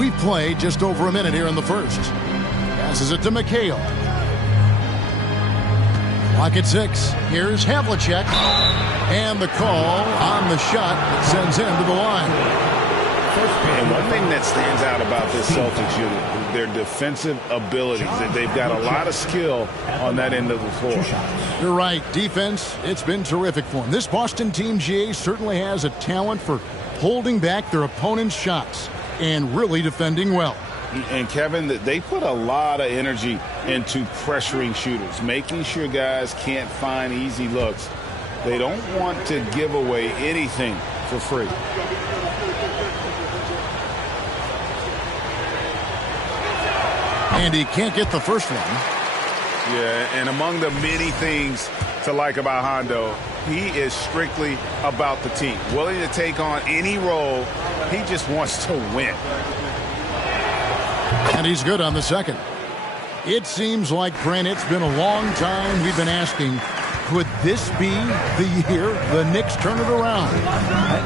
We've played just over a minute here in the first. Passes it to McHale. Clock at 6. Here's Havlicek. And the call on the shot that sends him to the line. And one thing that stands out about this Celtics unit, their defensive abilities. They've got a lot of skill on that end of the floor. You're right. Defense, it's been terrific for them. This Boston team, GA, certainly has a talent for holding back their opponent's shots and really defending well. And, Kevin, they put a lot of energy into pressuring shooters, making sure guys can't find easy looks. They don't want to give away anything for free. And he can't get the first one. Yeah, and among the many things to like about Hondo, he is strictly about the team. Willing to take on any role. He just wants to win. And he's good on the second. It seems like, Brent, it's been a long time we've been asking, could this be the year the Knicks turn it around?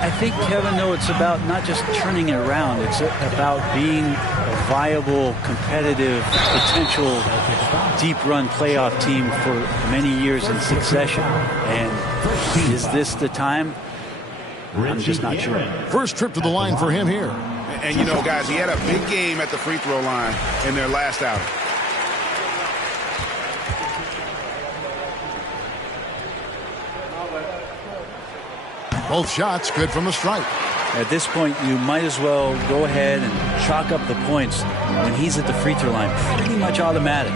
I think, Kevin, though, it's about not just turning it around. It's about being a viable, competitive, potential deep-run playoff team for many years in succession. And is this the time? I'm just not sure. First trip to the line for him here. And, you know, guys, he had a big game at the free throw line in their last outing. Both shots good from the stripe. At this point, you might as well go ahead and chalk up the points when he's at the free throw line. Pretty much automatic.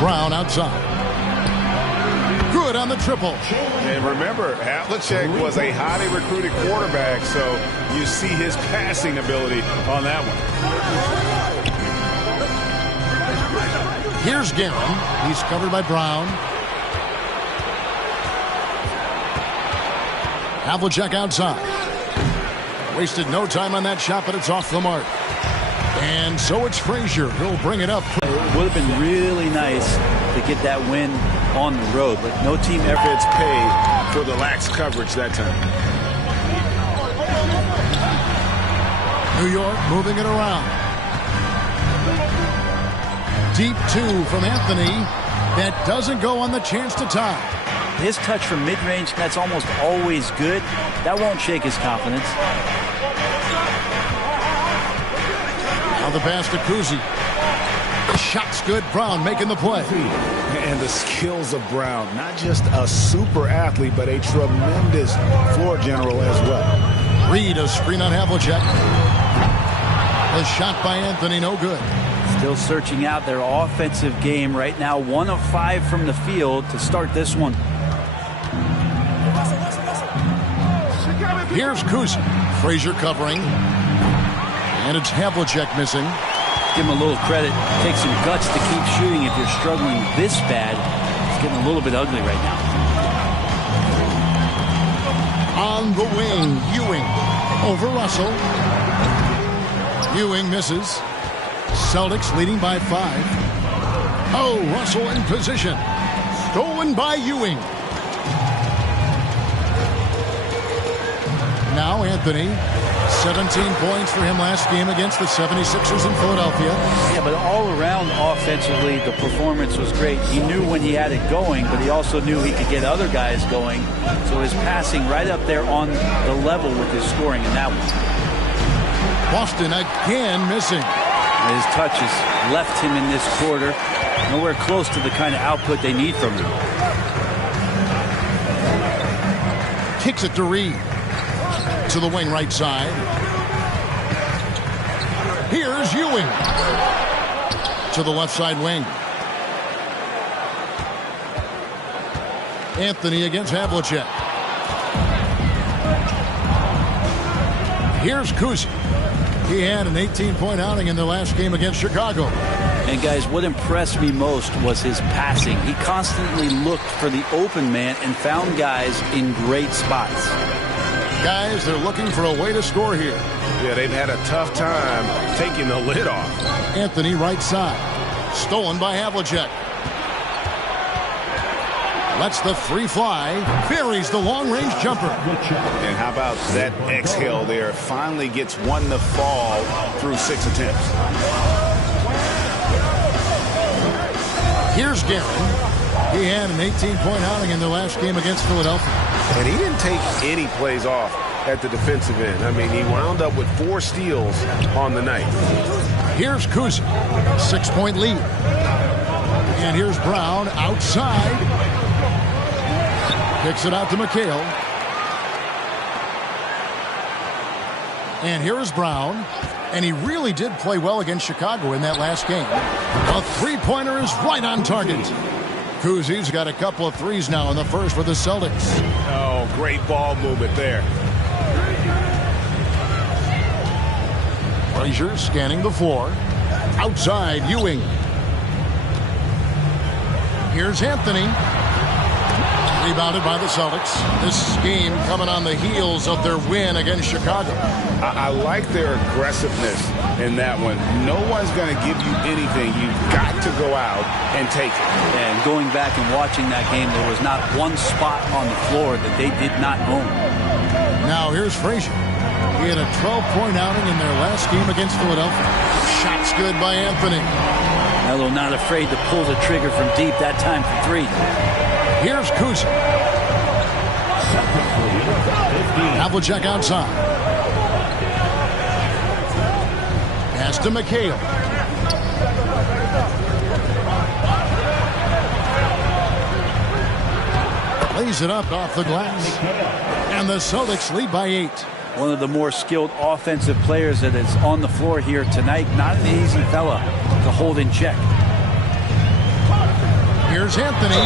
Brown outside. Good on the triple. And remember, Havlicek was a highly recruited quarterback, so you see his passing ability on that one. Here's Guerin. He's covered by Brown. Havlicek outside. Wasted no time on that shot, but it's off the mark. And so it's Frazier. He'll bring it up. It would have been really nice to get that win on the road, but no team ever gets paid for the lax coverage that time. New York moving it around. Deep two from Anthony. That doesn't go on the chance to tie. His touch from mid-range, that's almost always good. That won't shake his confidence. Now the pass to Kuzi. Shot's good. Brown making the play. And the skills of Brown. Not just a super athlete, but a tremendous floor general as well. Reed, a screen on Havlicek. The shot by Anthony, no good. Still searching out their offensive game right now. 1 of 5 from the field to start this one. Here's Kuzi. Frazier covering. And it's Havlicek missing. Give him a little credit. Take some guts to keep shooting if you're struggling this bad. It's getting a little bit ugly right now. On the wing, Ewing over Russell. Ewing misses. Celtics leading by 5. Oh, Russell in position. Stolen by Ewing. Now Anthony. 17 points for him last game against the 76ers in Philadelphia. Yeah, but all around offensively, the performance was great. He knew when he had it going, but he also knew he could get other guys going. So his passing right up there on the level with his scoring in that one. Boston again missing. His touches left him in this quarter. Nowhere close to the kind of output they need from him. Kicks it to Reed. To the wing right side. Here's Ewing. To the left side wing. Anthony against Havlicek. Here's Kuzi. He had an 18-point outing in the last game against Chicago. And guys, what impressed me most was his passing. He constantly looked for the open man and found guys in great spots. Guys, they're looking for a way to score here. Yeah, they've had a tough time taking the lid off. Anthony right side. Stolen by Havlicek. Lets the three fly. Buries the long-range jumper. And how about that exhale there? Finally gets one to fall through 6 attempts. Here's Guerin. He had an 18-point outing in their last game against Philadelphia. And he didn't take any plays off at the defensive end. I mean, he wound up with 4 steals on the night. Here's Kuzi. 6-point lead. And here's Brown outside. Kicks it out to McHale. And here is Brown. And he really did play well against Chicago in that last game. A three-pointer is right on target. Kuzi's got a couple of threes now in the first for the Celtics. Oh, great ball movement there. Frazier scanning the floor. Outside, Ewing. Here's Anthony. Rebounded by the Celtics. This game coming on the heels of their win against Chicago. I like their aggressiveness in that one. No one's going to give you anything. You've got to go out and take it. And going back and watching that game, there was not one spot on the floor that they did not own. Now here's Frazier. He had a 12-point outing in their last game against Philadelphia. Shots good by Anthony. Melo not afraid to pull the trigger from deep, that time for 3. Here's Kuzi. Havlicek outside. Pass to McHale. Lays it up off the glass. And the Celtics lead by 8. One of the more skilled offensive players that is on the floor here tonight. Not an easy fella to hold in check. Here's Anthony.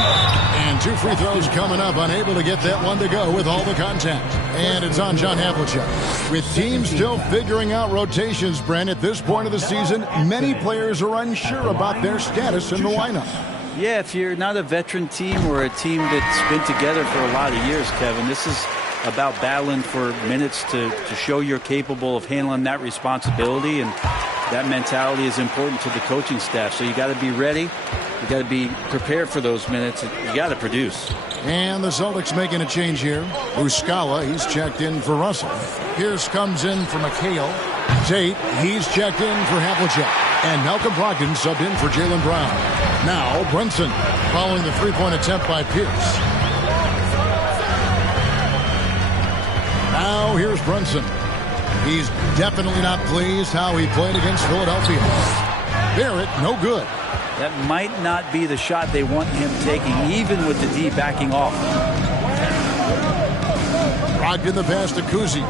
And 2 free throws coming up. Unable to get that one to go with all the contact. And it's on John Havlicek. With teams still figuring out rotations, Brent, at this point of the season, many players are unsure about their status in the lineup. Yeah, if you're not a veteran team or a team that's been together for a lot of years, Kevin, this is about battling for minutes to show you're capable of handling that responsibility, and that mentality is important to the coaching staff. So you got to be ready. You got to be prepared for those minutes. You got to produce. And the Celtics making a change here. Muscala, he's checked in for Russell. Here's comes in for McHale. Tate, he's checked in for Havlicek. And Malcolm Brogdon subbed in for Jaylen Brown. Now Brunson following the three-point attempt by Pierce. Now here's Brunson. He's definitely not pleased how he played against Philadelphia. Barrett, no good. That might not be the shot they want him taking, even with the D backing off. Brogdon the pass to Kuzi.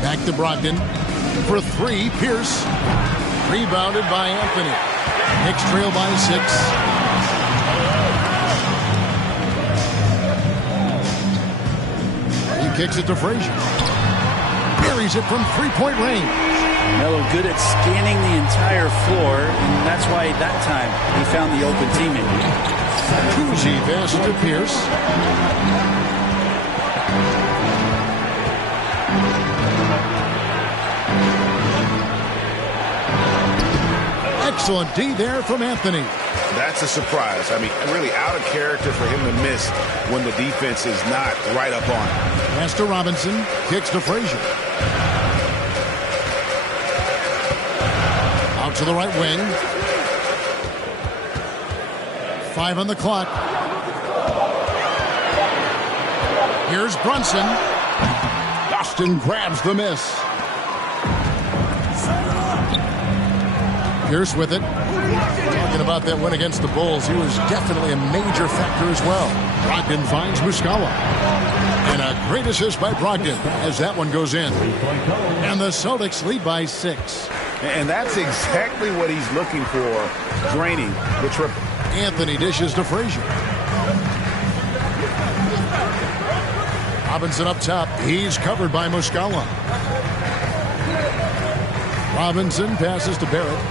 Back to Brogdon. For 3, Pierce. Rebounded by Anthony. Knicks trail by 6. He kicks it to Frazier. Buries it from three-point range. Melo good at scanning the entire floor, and that's why that time he found the open teammate. Kuzi passes to Pierce. Excellent D there from Anthony. That's a surprise. I mean, really out of character for him to miss when the defense is not right up on him. Pass to Robinson. Kicks to Frazier. Out to the right wing. 5 on the clock. Here's Brunson. Boston grabs the miss. Pierce with it. Talking about that win against the Bulls, he was definitely a major factor as well. Brogdon finds Muscala. And a great assist by Brogdon as that one goes in. And the Celtics lead by 6. And that's exactly what he's looking for, draining the triple. Anthony dishes to Frazier. Robinson up top. He's covered by Muscala. Robinson passes to Barrett.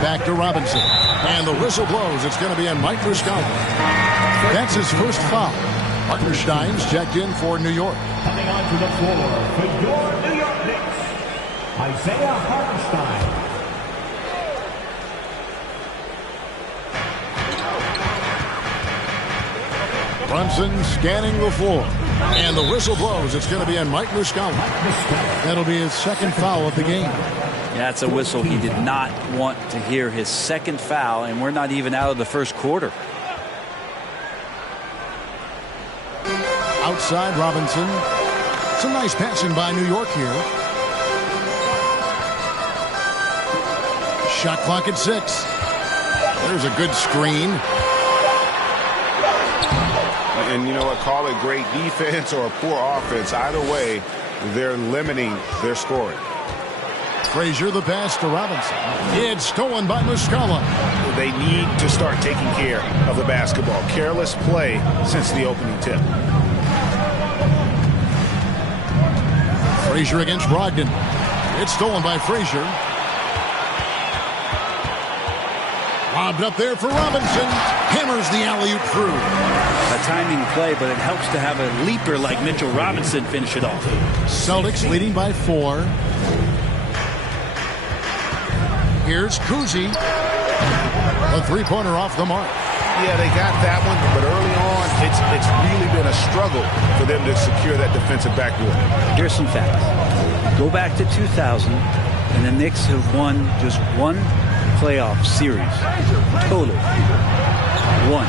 Back to Robinson. And the whistle blows. It's going to be on Mike Muscala. That's his first foul. Hartenstein's checked in for New York. Coming onto the floor for your New York Knicks, Isaiah Hartenstein. Brunson scanning the floor. And the whistle blows. It's going to be on Mike Muscala. That'll be his second foul of the game. That's a whistle he did not want to hear, his second foul, and we're not even out of the first quarter. Outside Robinson. Some nice passing by New York here. Shot clock at 6. There's a good screen. And you know what? Call it great defense or poor offense. Either way, they're limiting their scoring. Frazier the pass to Robinson. It's stolen by Muscala. They need to start taking care of the basketball. Careless play since the opening tip. Frazier against Brogdon. It's stolen by Frazier. Lobbed up there for Robinson. Hammers the alley-oop through. A timing play, but it helps to have a leaper like Mitchell Robinson finish it off. Celtics leading by 4. Here's Cousy. A three-pointer off the mark. Yeah, they got that one, but early on, it's really been a struggle for them to secure that defensive backboard. Here's some facts. Go back to 2000, and the Knicks have won just one playoff series. Total. 1.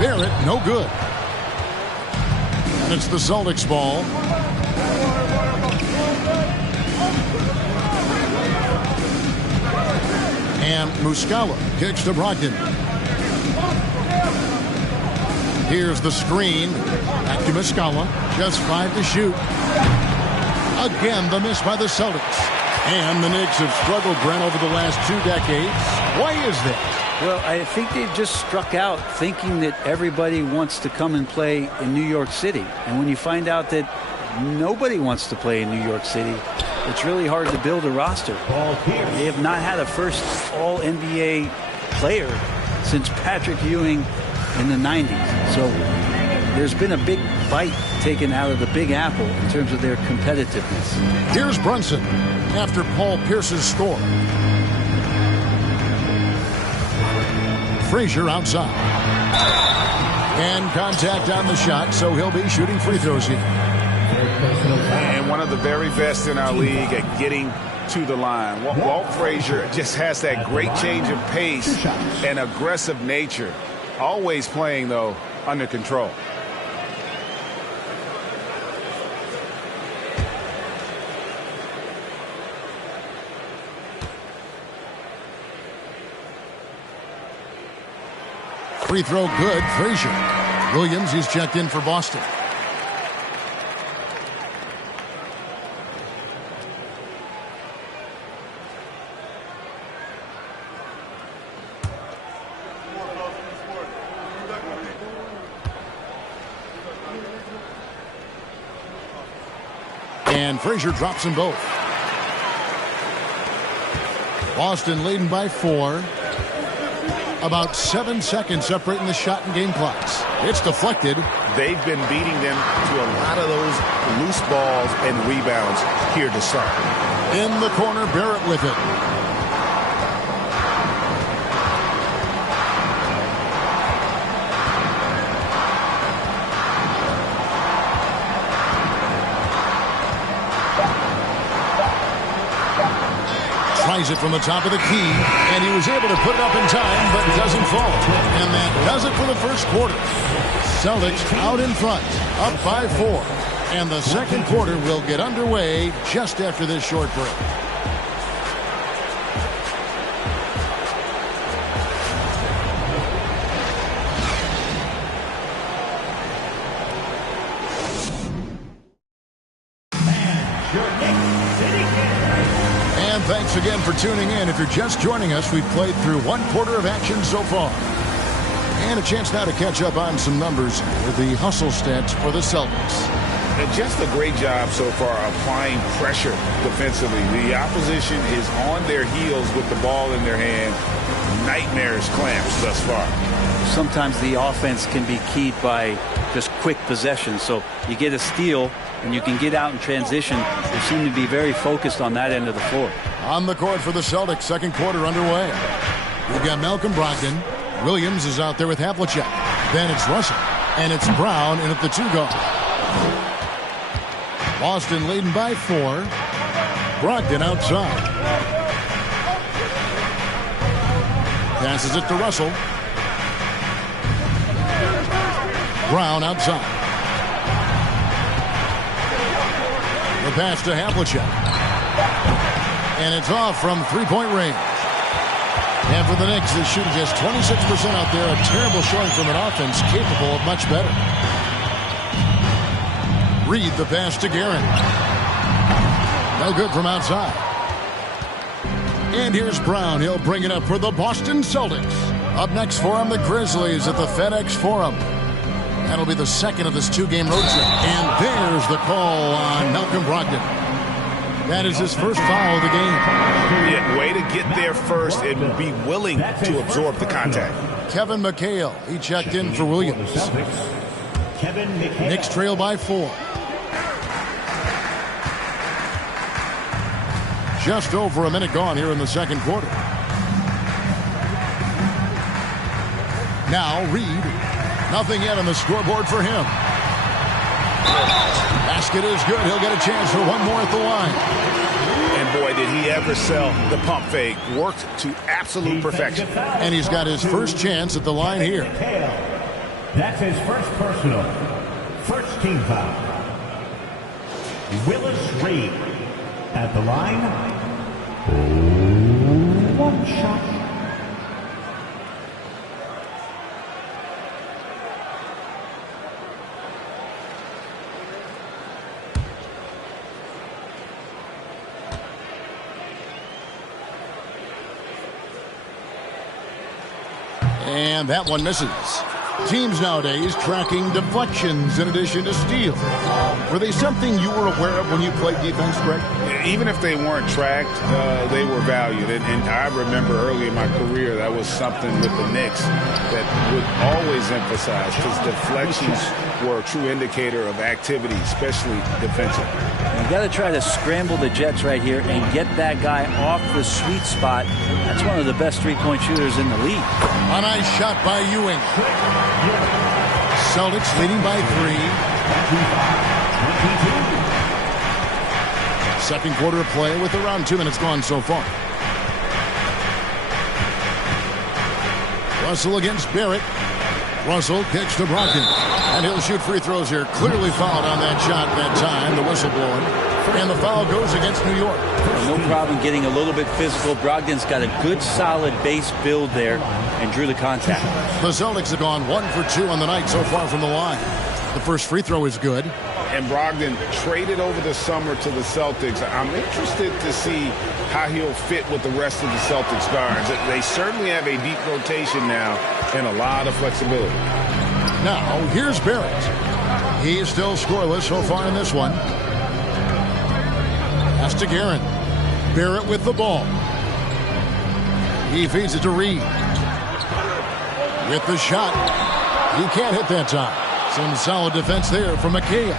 Barrett, no good. And it's the Celtics ball. And Muscala kicks to Brogdon. Here's the screen. Back to Muscala. Just 5 to shoot. Again, the miss by the Celtics. And the Knicks have struggled, Brent, over the last 2 decades. Why is that? Well, I think they've just struck out thinking that everybody wants to come and play in New York City. And when you find out that nobody wants to play in New York City, it's really hard to build a roster. They have not had a first All-NBA player since Patrick Ewing in the 90s. So there's been a big bite taken out of the Big Apple in terms of their competitiveness. Here's Brunson after Paul Pierce's score. Frazier outside. And contact on the shot, so he'll be shooting free throws here. And one of the very best in our league at getting to the line. Walt Frazier just has that great change of pace and aggressive nature. Always playing, though, under control. Free throw good, Frazier. Williams, he's checked in for Boston. And Frazier drops them both. Boston leading by 4. About 7 seconds separating the shot and game clocks. It's deflected. They've been beating them to a lot of those loose balls and rebounds here to start. In the corner, Barrett with it. Tries it from the top of the key, and he was able to put it up in time, but it doesn't fall. And that does it for the first quarter. Celtics out in front, up by 4. And the second quarter will get underway just after this short break. Thanks again for tuning in. If you're just joining us, we've played through 1 quarter of action so far. And a chance now to catch up on some numbers with the hustle stats for the Celtics. And just a great job so far applying pressure defensively. The opposition is on their heels with the ball in their hand. Nightmares clamps thus far. Sometimes the offense can be keyed by just quick possession. So you get a steal and you can get out in transition. They seem to be very focused on that end of the floor. On the court for the Celtics, second quarter underway. We've got Malcolm Brogdon. Williams is out there with Havlicek. Then it's Russell. And it's Brown in at the 2-guard. Boston leading by 4. Brogdon outside. Passes it to Russell. Brown outside. The pass to Havlicek. And it's off from three-point range. And for the Knicks, they're shooting just 26% out there. A terrible showing from an offense capable of much better. Reed the pass to Guerin. No good from outside. And here's Brown. He'll bring it up for the Boston Celtics. Up next for him, the Grizzlies at the FedEx Forum. That'll be the second of this 2-game road trip. And there's the call on Malcolm Brogdon. That is his first foul of the game. Yeah, way to get there first and be willing to absorb the contact. Kevin McHale, he checked in for Williams. Knicks trail by 4. Just over a minute gone here in the second quarter. Now Reed. Nothing yet on the scoreboard for him. Basket is good. He'll get a chance for one more at the line. And boy, did he ever sell the pump fake. Worked to absolute perfection. And he's got his first chance at the line here. That's his first personal. First team foul. Willis Reed at the line. One shot. And that one misses. Teams nowadays tracking deflections in addition to steals. Were they something you were aware of when you played defense, Greg? Even if they weren't tracked, they were valued. And I remember early in my career, that was something with the Knicks that would always emphasize, because deflections were a true indicator of activity, especially defensive. You got to try to scramble the Jets right here and get that guy off the sweet spot. That's one of the best three-point shooters in the league. A nice shot by Ewing. Celtics leading by 3. Second quarter of play with around 2 minutes gone so far. Russell against Barrett. Russell kicks to Brogdon. And he'll shoot free throws here. Clearly fouled on that shot that time. The whistle blowing. And the foul goes against New York. No problem getting a little bit physical. Brogdon's got a good, solid base build there and drew the contact. The Celtics have gone 1 for 2 on the night so far from the line. The first free throw is good. And Brogdon traded over the summer to the Celtics. I'm interested to see how he'll fit with the rest of the Celtics guards. They certainly have a deep rotation now and a lot of flexibility. Now, here's Barrett. He is still scoreless so far in this one. Pass to Guerin. Barrett with the ball. He feeds it to Reed. With the shot. He can't hit that time. Some solid defense there from McHale.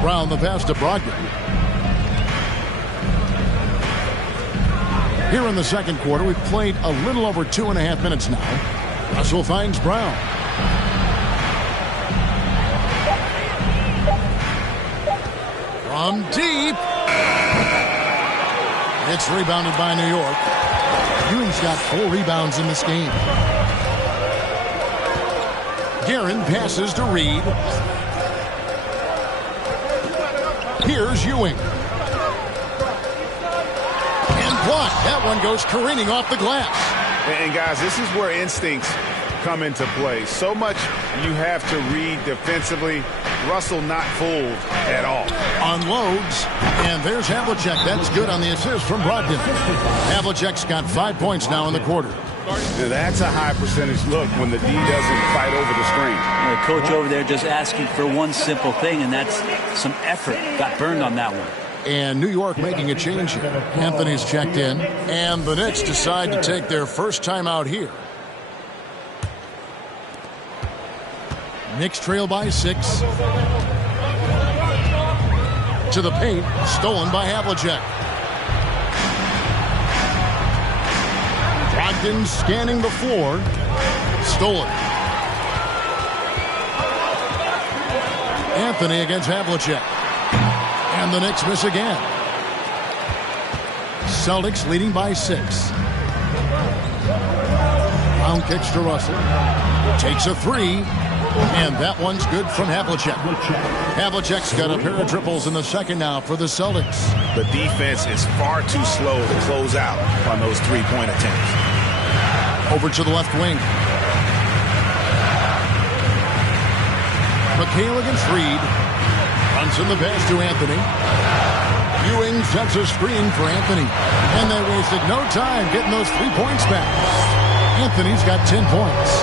Brown the pass to Brogdon. Here in the second quarter, we've played a little over 2.5 minutes now. Russell finds Brown. From deep. It's rebounded by New York. Ewing's got 4 rebounds in this game. Guerin passes to Reed. Here's Ewing. And blocked. That one goes careening off the glass. And guys, this is where instincts come into play. So much you have to read defensively. Russell not fooled at all. Unloads. And there's Havlicek. That's good on the assist from Brogdon. Havlicek's got 5 points now in the quarter. That's a high percentage look when the D doesn't fight over the screen. The coach over there just asking for one simple thing, and that's some effort. Got burned on that one. And New York making a change here. Anthony's checked in. And the Knicks decide to take their first time out here. Knicks trail by 6. To the paint. Stolen by Havlicek. Brogdon scanning the floor. Stolen. Anthony against Havlicek. And the Knicks miss again. Celtics leading by 6. Brown kicks to Russell. Takes a 3. And that one's good from Havlicek. Havlicek's got a pair of triples in the second now for the Celtics. The defense is far too slow to close out on those three-point attempts. Over to the left wing. McHale against Reed. Runs in the pass to Anthony. Ewing sets a screen for Anthony. And they wasted no time getting those 3 points back. Anthony's got 10 points.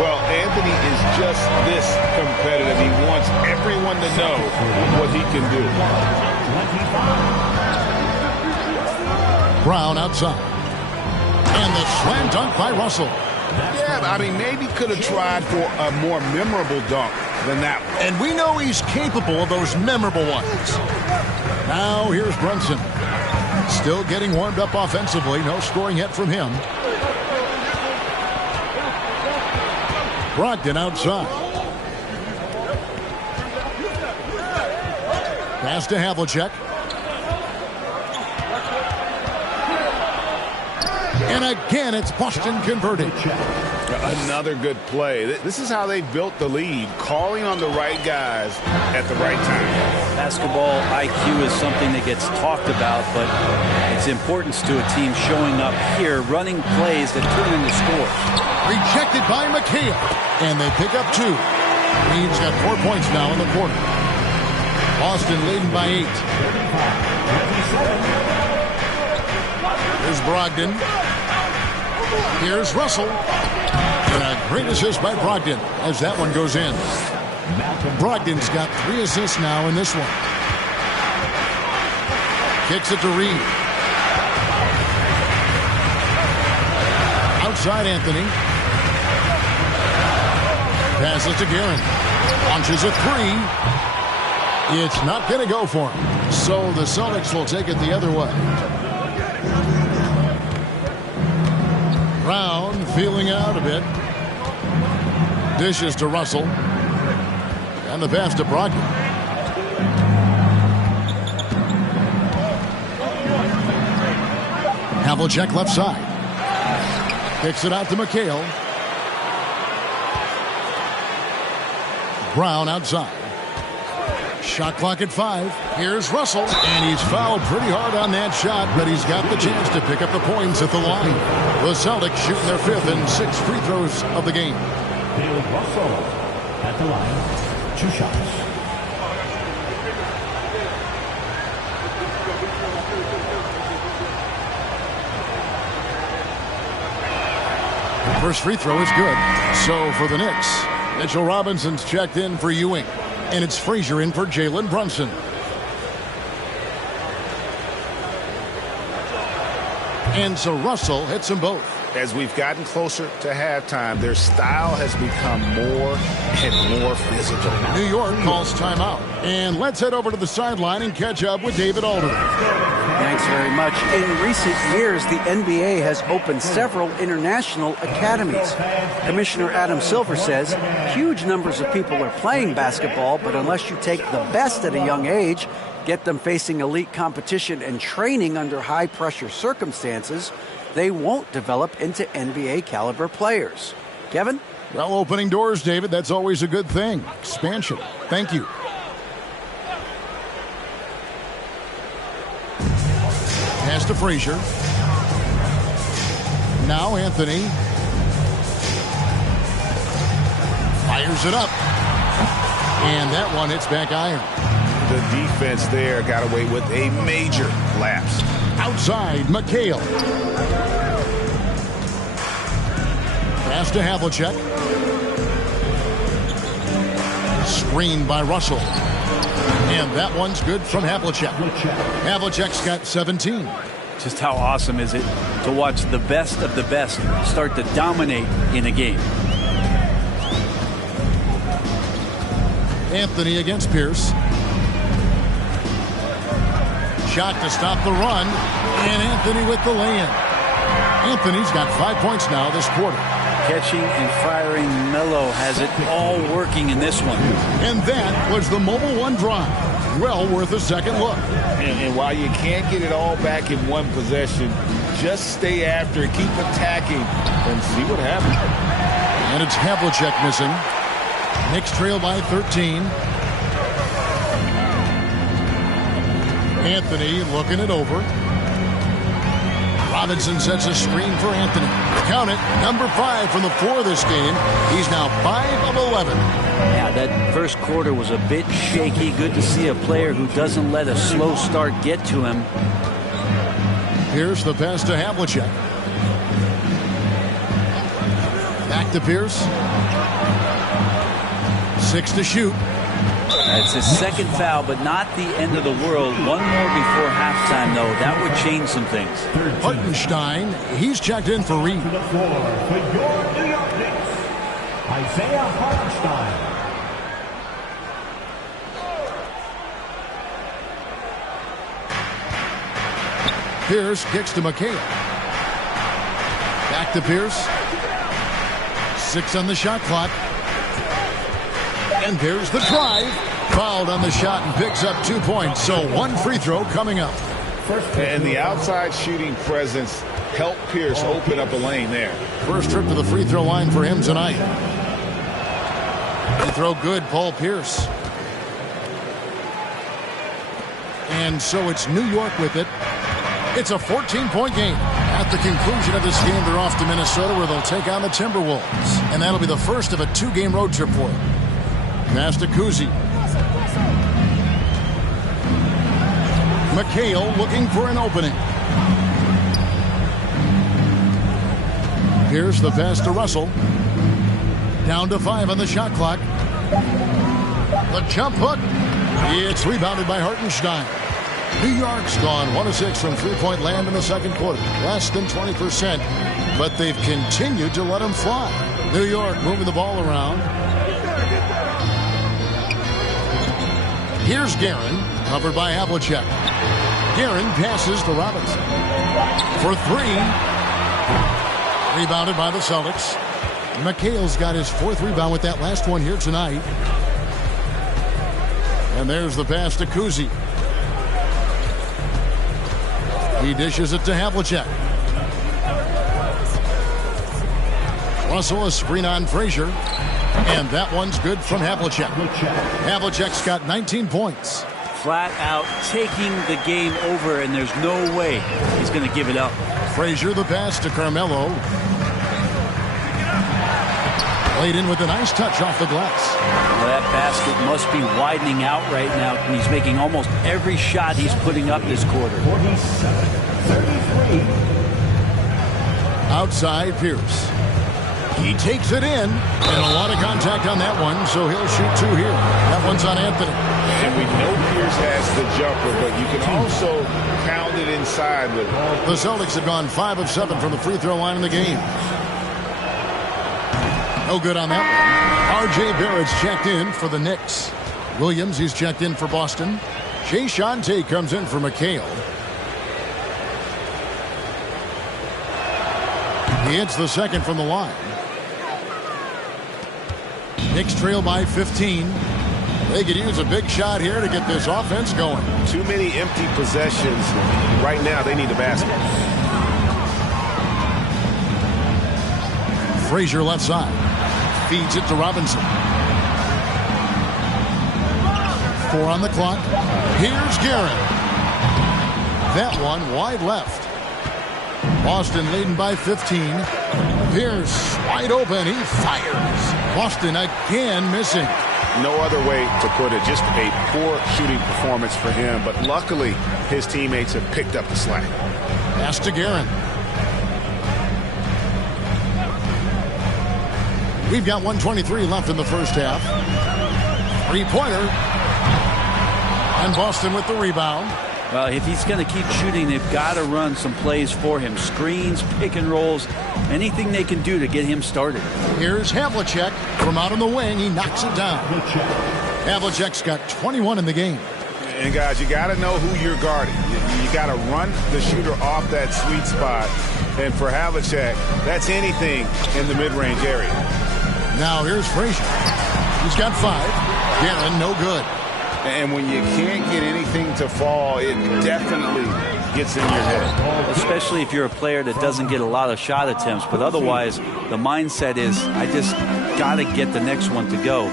Well, Anthony is just this competitive. He wants everyone to know what he can do. Brown outside. And the slam dunk by Russell. Yeah, I mean, maybe could have tried for a more memorable dunk than that one. And we know he's capable of those memorable ones. Now here's Brunson. Still getting warmed up offensively. No scoring yet from him. Brogdon outside. Pass to Havlicek. And again, it's Boston converting. Another good play. This is how they built the lead, calling on the right guys at the right time. Basketball IQ is something that gets talked about, but its importance to a team showing up here, running plays that turn into scores. Rejected by McHale. And they pick up 2. Reed's got 4 points now in the quarter. Boston leading by 8. Here's Brogdon. Here's Russell. And a great assist by Brogdon as that one goes in. Brogdon's got 3 assists now in this one. Kicks it to Reed. Outside Anthony. Passes to Guerin. Launches a 3. It's not going to go for him. So the Celtics will take it the other way. Brown feeling out a bit. Dishes to Russell. And the pass to Brogdon. Havlicek left side. Kicks it out to McHale. Brown outside. Shot clock at 5. Here's Russell. And he's fouled pretty hard on that shot, but he's got the chance to pick up the points at the line. The Celtics shooting their 5th and 6th free throws of the game. Bill Russell at the line. 2 shots. The first free throw is good. So for the Knicks, Mitchell Robinson's checked in for Ewing. And it's Frazier in for Jalen Brunson. And so Russell hits them both. As we've gotten closer to halftime, their style has become more and more physical. New York calls timeout. And let's head over to the sideline and catch up with David Alderman. Thanks very much. In recent years, the NBA has opened several international academies. Commissioner Adam Silver says huge numbers of people are playing basketball, but unless you take the best at a young age, get them facing elite competition and training under high-pressure circumstances, they won't develop into NBA-caliber players. Kevin? Well, opening doors, David, that's always a good thing. Expansion. Thank you. Pass to Frazier. Now Anthony. Fires it up. And that one hits back iron. The defense there got away with a major lapse. Outside, McHale. Pass to Havlicek. Screened by Russell. And that one's good from Havlicek. Havlicek's got 17. Just how awesome is it to watch the best of the best start to dominate in a game. Anthony against Pierce. Shot to stop the run. And Anthony with the lay-in. Anthony's got 5 points now this quarter. Catching and firing, Melo has it all working in this one. And that was the Mobile One drive. Well worth a second look. And while you can't get it all back in one possession, just stay after it, keep attacking, and see what happens. And it's Havlicek missing. Knicks trail by 13. Anthony looking it over. Robinson sets a screen for Anthony. Count it, number 5 from the floor this game. He's now 5 of 11. Yeah, that first quarter was a bit shaky. Good to see a player who doesn't let a slow start get to him. Here's the pass to Havlicek. Back to Pierce. 6 to shoot. It's his second foul, but not the end of the world. One more before halftime, though. That would change some things. Hartenstein, he's checked in for Reed. To the floor for your New York Knicks, Isaiah Hartenstein. Pierce kicks to McHale. Back to Pierce. 6 on the shot clock. And there's the drive. Fouled on the shot and picks up 2 points. So 1 free throw coming up. And the outside shooting presence helped Pierce open up a lane there. First trip to the free throw line for him tonight. Free throw good, Paul Pierce. And so it's New York with it. It's a 14-point game. At the conclusion of this game, they're off to Minnesota where they'll take on the Timberwolves. And that'll be the first of a 2-game road trip for them. Pass to Kuzi. McHale looking for an opening. Here's the pass to Russell. Down to 5 on the shot clock. The jump hook. It's rebounded by Hartenstein. New York's gone 1 of 6 from three-point land in the second quarter. Less than 20%. But they've continued to let them fly. New York moving the ball around. Here's Guerin, covered by Havlicek. Guerin passes to Robinson. For 3. Rebounded by the Celtics. McHale's got his 4th rebound with that last one here tonight. And there's the pass to Kuzi. He dishes it to Havlicek. Russell, a screen on Frazier. And that one's good from Havlicek. Havlicek's got 19 points. Flat out taking the game over, and there's no way he's going to give it up. Frazier the pass to Carmelo. Played in with a nice touch off the glass. Well, that basket must be widening out right now, and he's making almost every shot he's putting up this quarter. 47-33. Outside Pierce. He takes it in, and a lot of contact on that one, so he'll shoot 2 here. That one's on Anthony. And we know Pierce has the jumper, but you can also pound it inside with it. The Celtics have gone 5 of 7 from the free throw line in the game. No good on that one. R.J. Barrett's checked in for the Knicks. Williams, he's checked in for Boston. Jay Shante comes in for McHale. He hits the second from the line. Knicks trail by 15. They could use a big shot here to get this offense going. Too many empty possessions. Right now, they need a basket. Frazier left side. Feeds it to Robinson. 4 on the clock. Here's Guerin. That one wide left. Boston leading by 15. Pierce wide open. He fires. Boston again missing. No other way to put it. Just a poor shooting performance for him. But luckily, his teammates have picked up the slack. Pass to Guerin. We've got 1:23 left in the first half. 3-pointer. And Boston with the rebound. Well, if he's going to keep shooting, they've got to run some plays for him. Screens, pick and rolls, anything they can do to get him started. Here's Havlicek from out on the wing. He knocks it down. Havlicek's got 21 in the game. And guys, you got to know who you're guarding. You got to run the shooter off that sweet spot And for Havlicek, that's anything in the mid-range area. Now here's Frazier. He's got 5. Guerin, no good. And when you can't get anything to fall, it definitely gets in your head. Especially if you're a player that doesn't get a lot of shot attempts. But otherwise, the mindset is, I just got to get the next one to go.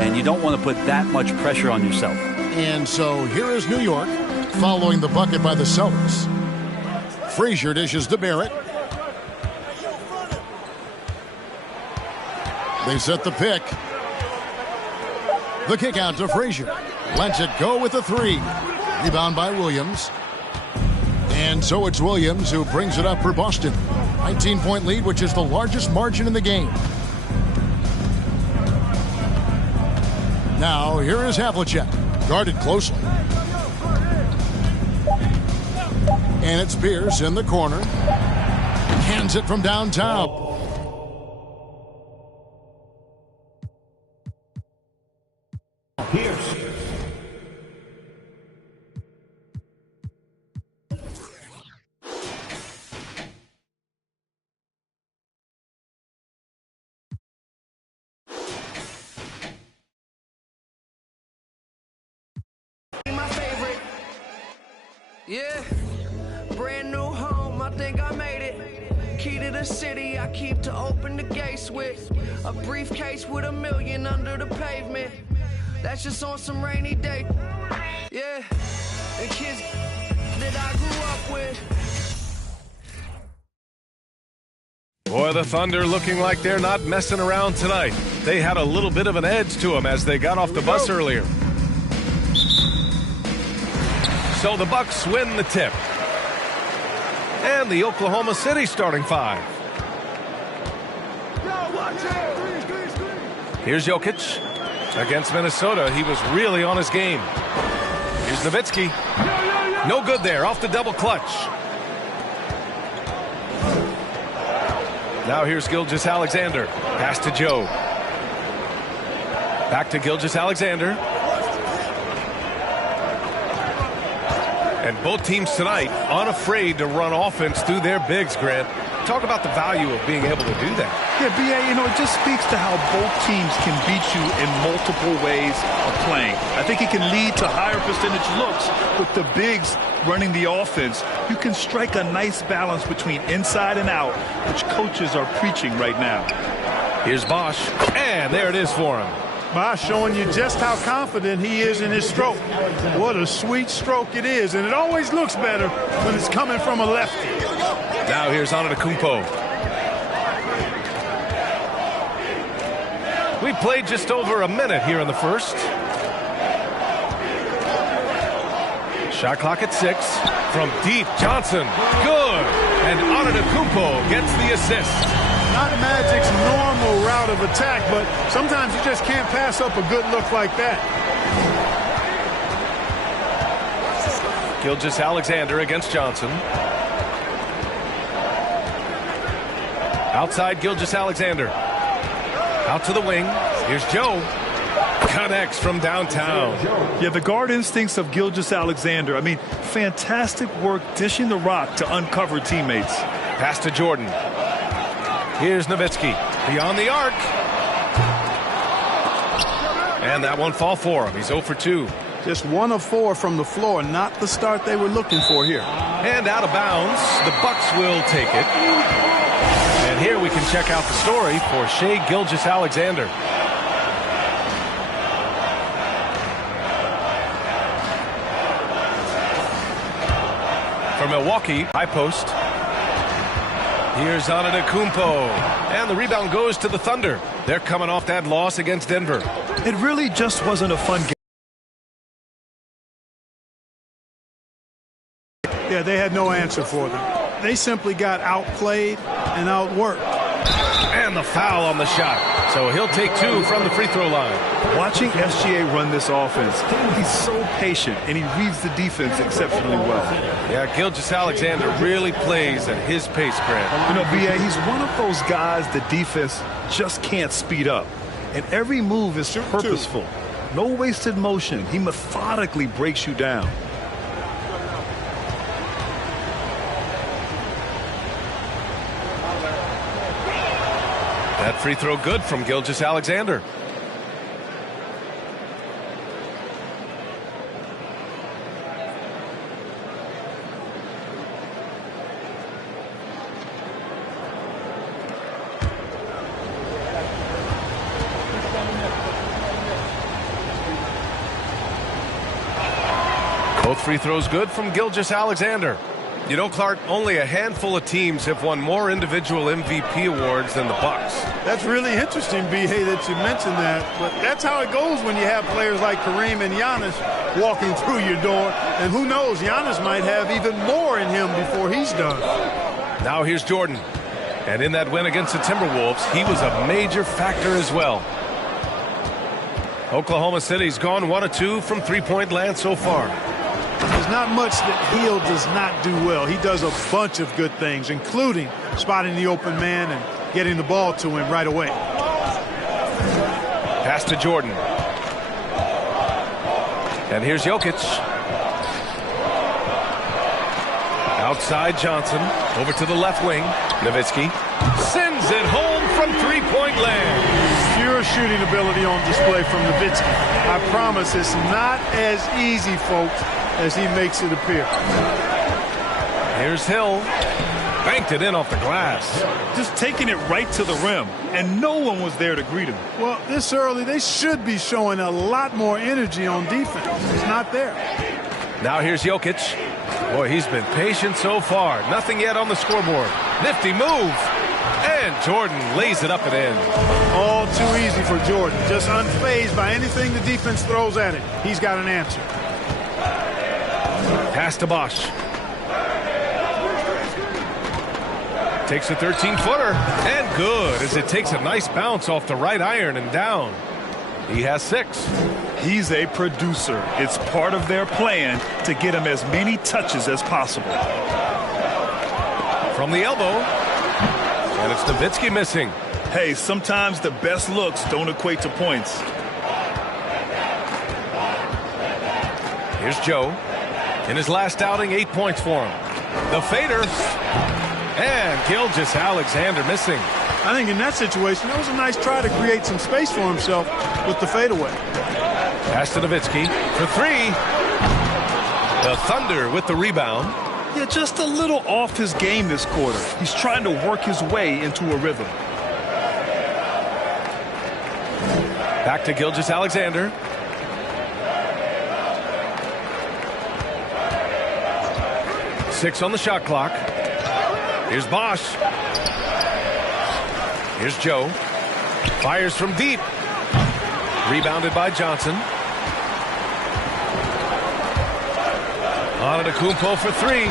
And you don't want to put that much pressure on yourself. And so here is New York following the bucket by the Celtics. Frazier dishes to Barrett. They set the pick. The kick out to Frazier. Lets it go with a 3. Rebound by Williams. And so it's Williams who brings it up for Boston. 19-point lead, which is the largest margin in the game. Now here is Havlicek. Guarded closely. And it's Pierce in the corner. Hands it from downtown. Pierce. My favorite. Yeah. Brand new home, I think I made it. Key to the city, I keep to open the gates with. A briefcase with $1 million under the pavement. That's just on some rainy day. Yeah. The kids that I grew up with. Boy, the Thunder looking like they're not messing around tonight. They had a little bit of an edge to them as they got off the bus earlier. So the Bucks win the tip. And the Oklahoma City starting 5. Here's Jokic against Minnesota. He was really on his game. Here's Nowitzki. No good there, off the double clutch. Now here's Gilgeous-Alexander. Pass to Joe. Back to Gilgeous-Alexander. And both teams tonight unafraid to run offense through their bigs, Grant. Talk about the value of being able to do that. Yeah, B.A., it just speaks to how both teams can beat you in multiple ways of playing. I think it can lead to higher percentage looks with the bigs running the offense. You can strike a nice balance between inside and out, which coaches are preaching right now. Here's Bosch, and there it is for him. Bosch showing you just how confident he is in his stroke. What a sweet stroke it is, and it always looks better when it's coming from a lefty. Now here's Antetokounmpo. We played just over a minute here in the first. Shot clock at 6. From deep, Johnson. Good. And Antetokounmpo gets the assist. Not Magic's normal route of attack, but sometimes you just can't pass up a good look like that. Gilgeous-Alexander against Johnson. Outside Gilgeous-Alexander. Out to the wing. Here's Joe. Connects from downtown. Yeah, the guard instincts of Gilgeous-Alexander. I mean, fantastic work dishing the rock to uncover teammates. Pass to Jordan. Here's Nowitzki. Beyond the arc. And that one fall for him. He's 0 for 2. Just 1 of 4 from the floor. Not the start they were looking for here. And out of bounds. The Bucks will take it. And here we can check out the story for Shai Gilgeous-Alexander. For Milwaukee, high post. Here's Antetokounmpo. And the rebound goes to the Thunder. They're coming off that loss against Denver. It really just wasn't a fun game. Yeah, they had no answer for them. They simply got outplayed and outworked. And the foul on the shot. So he'll take 2 from the free throw line. Watching SGA run this offense, he's so patient, and he reads the defense exceptionally well. Yeah, Gilgeous-Alexander really plays at his pace, Grant. You know, B.A., he's one of those guys the defense just can't speed up. And every move is purposeful. No wasted motion. He methodically breaks you down. That free throw good from Gilgeous-Alexander. Both free throws good from Gilgeous-Alexander. You know, Clark, only a handful of teams have won more individual MVP awards than the Bucks. That's really interesting, B.A., that you mentioned that. But that's how it goes when you have players like Kareem and Giannis walking through your door. And who knows, Giannis might have even more in him before he's done. Now here's Jordan. And in that win against the Timberwolves, he was a major factor as well. Oklahoma City's gone 1 of 2 from three-point land so far. There's not much that Hill does not do well. He does a bunch of good things, including spotting the open man and getting the ball to him right away. Pass to Jordan. And here's Jokic. Outside Johnson. Over to the left wing. Nowitzki sends it home from three-point land. Pure shooting ability on display from Nowitzki. I promise it's not as easy, folks, as he makes it appear. Here's Hill. Banked it in off the glass. Just taking it right to the rim, and no one was there to greet him. Well, this early, they should be showing a lot more energy on defense. It's not there. Now here's Jokic. Boy, he's been patient so far. Nothing yet on the scoreboard. Nifty move. And Jordan lays it up and in. All too easy for Jordan. Just unfazed by anything the defense throws at him. He's got an answer. Pass to Bosch. Takes a 13-footer. And good, as it takes a nice bounce off the right iron and down. He has 6. He's a producer. It's part of their plan to get him as many touches as possible. From the elbow. And it's Nowitzki missing. Hey, sometimes the best looks don't equate to points. Here's Joe. In his last outing, 8 points for him. The fader. And Gilgeous-Alexander missing. I think in that situation, that was a nice try to create some space for himself with the fadeaway. Pass to Nowitzki for 3. The Thunder with the rebound. Yeah, just a little off his game this quarter. He's trying to work his way into a rhythm. Back to Gilgeous-Alexander. Six on the shot clock. Here's Bosch. Here's Joe. Fires from deep. Rebounded by Johnson. Antetokounmpo for 3.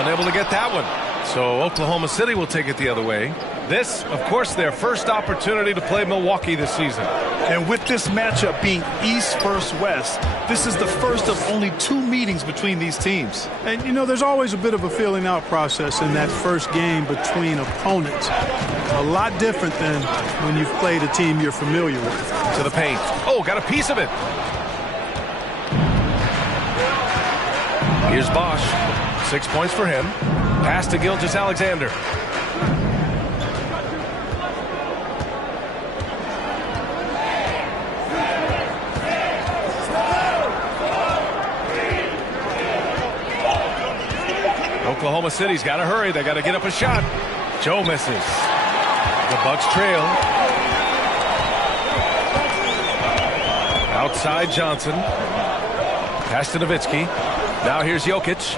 Unable to get that one. So Oklahoma City will take it the other way. This, of course, their first opportunity to play Milwaukee this season. And with this matchup being East versus West, this is the first of only 2 meetings between these teams. And, you know, there's always a bit of a feeling out process in that first game between opponents. A lot different than when you've played a team you're familiar with. To the paint. Oh, got a piece of it. Here's Bosch. 6 points for him. Pass to Gilgeous-Alexander. Oklahoma City's got to hurry. They got to get up a shot. Joe misses. The Bucks trail. Outside Johnson. Pass to Nowitzki. Now here's Jokic.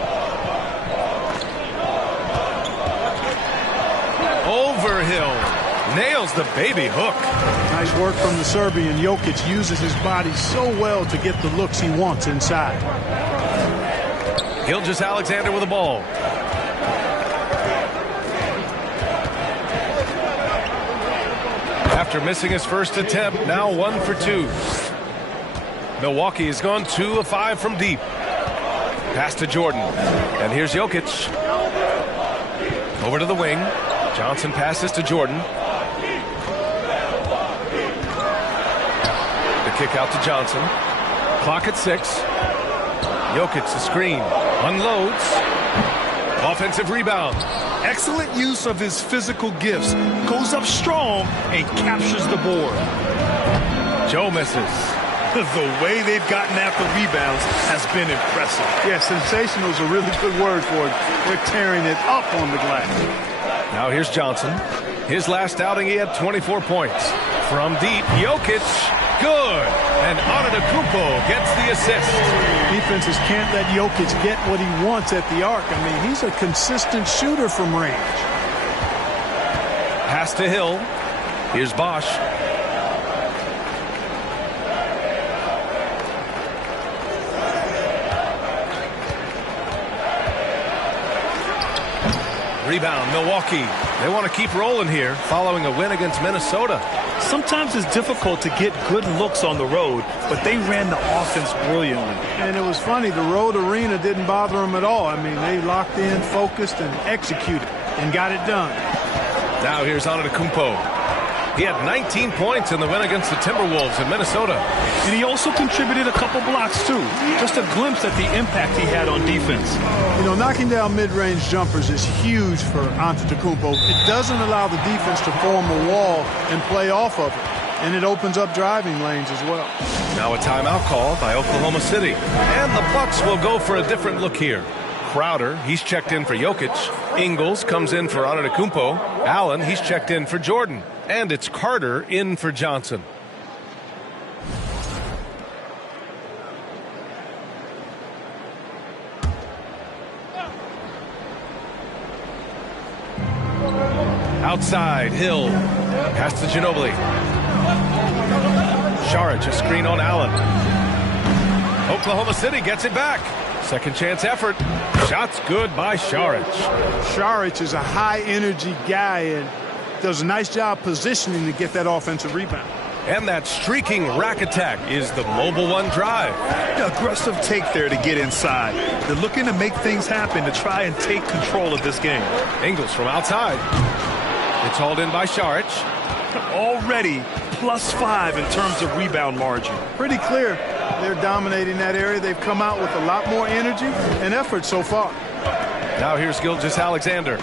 Overhill. Nails the baby hook. Nice work from the Serbian. Jokic uses his body so well to get the looks he wants inside. Gilgeous-Alexander with the ball. After missing his first attempt, now 1 for 2. Milwaukee has gone 2 of 5 from deep. Pass to Jordan. And here's Jokic. Over to the wing. Johnson passes to Jordan. The kick out to Johnson. Clock at 6. Jokic, the screen. Unloads. Offensive rebound. Excellent use of his physical gifts. Goes up strong and captures the board. Joe misses. The way they've gotten after rebounds has been impressive. Yeah, sensational is a really good word for it. They're tearing it up on the glass. Now here's Johnson. His last outing, he had 24 points. From deep, Jokic, good. And Antetokounmpo gets the assist. Defenses can't let Jokic get what he wants at the arc. I mean, he's a consistent shooter from range. Pass to Hill. Here's Bosch. Rebound, Milwaukee. They want to keep rolling here following a win against Minnesota. Sometimes it's difficult to get good looks on the road, but they ran the offense brilliantly. And it was funny, the road arena didn't bother them at all. I mean, they locked in, focused, and executed, and got it done. Now here's Antetokounmpo. He had 19 points in the win against the Timberwolves in Minnesota. And he also contributed a couple blocks, too. Just a glimpse at the impact he had on defense. You know, knocking down mid-range jumpers is huge for Antetokounmpo. It doesn't allow the defense to form a wall and play off of it. And it opens up driving lanes as well. Now a timeout called by Oklahoma City. And the Bucks will go for a different look here. Crowder, he's checked in for Jokic. Ingles comes in for Antetokounmpo. Allen, he's checked in for Jordan. And it's Carter in for Johnson. Outside, Hill. Pass to Ginobili. Saric, a screen on Allen. Oklahoma City gets it back. Second chance effort. Shots good by Saric. Saric is a high-energy guy and does a nice job positioning to get that offensive rebound. And that streaking rack attack is the Mobile One drive. Aggressive take there to get inside. They're looking to make things happen to try and take control of this game. Ingles from outside. It's hauled in by Saric. Already +5 in terms of rebound margin. Pretty clear they're dominating that area. They've come out with a lot more energy and effort so far. Now here's Gilgeous-Alexander.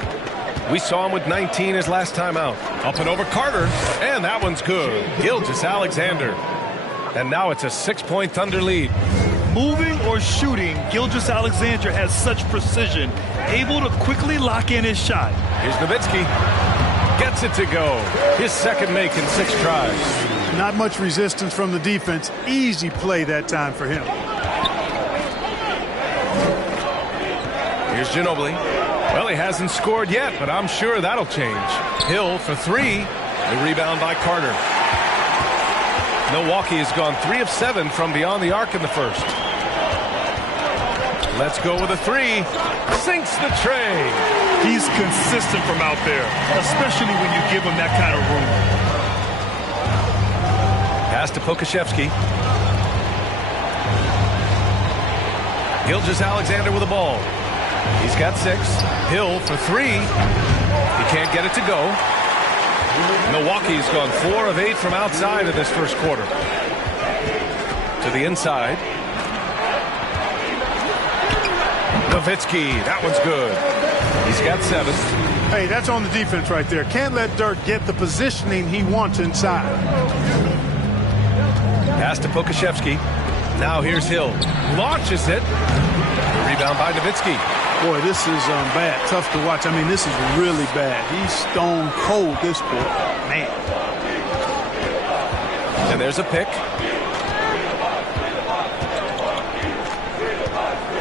We saw him with 19 his last time out. Up and over Carter, and that one's good. Gilgeous-Alexander. And now it's a 6-point Thunder lead. Moving or shooting, Gilgeous-Alexander has such precision, able to quickly lock in his shot. Here's Nowitzki. Gets it to go. His second make in 6 tries. Not much resistance from the defense. Easy play that time for him. Here's Ginobili. Well, he hasn't scored yet, but I'm sure that'll change. Hill for 3. The rebound by Carter. Milwaukee has gone 3 of 7 from beyond the arc in the first. Let's go with a 3. Sinks the tray. He's consistent from out there, especially when you give him that kind of room. Pass to Pokusevski. Gilgeous-Alexander with the ball. He's got 6. Hill for 3. He can't get it to go. Milwaukee's gone 4 of 8 from outside of this first quarter. To the inside. Nowitzki, that one's good. He's got 7. Hey, that's on the defense right there. Can't let Dirk get the positioning he wants inside. Pass to Pokusevski. Now here's Hill. Launches it. Rebound by Nowitzki. Boy, this is bad. Tough to watch. I mean, this is really bad. He's stone cold, this boy. Man. And there's a pick.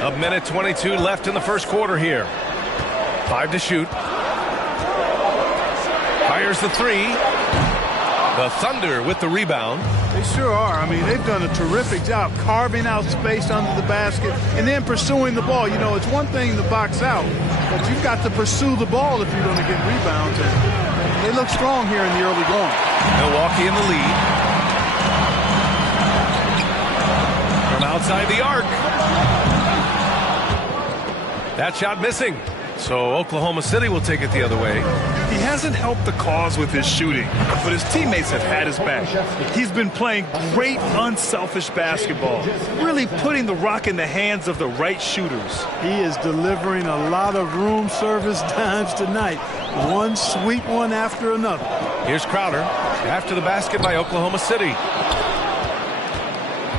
A minute 22 left in the first quarter here. 5 to shoot. Fires the 3. The Thunder with the rebound. They sure are. I mean, they've done a terrific job carving out space under the basket and then pursuing the ball. You know, it's one thing to box out, but you've got to pursue the ball if you're going to get rebounds. And they look strong here in the early going. Milwaukee in the lead. From outside the arc. That shot missing. So Oklahoma City will take it the other way. He hasn't helped the cause with his shooting, but his teammates have had his back. He's been playing great, unselfish basketball, really putting the rock in the hands of the right shooters. He is delivering a lot of room service dimes tonight. One sweet one after another. Here's Crowder after the basket by Oklahoma City.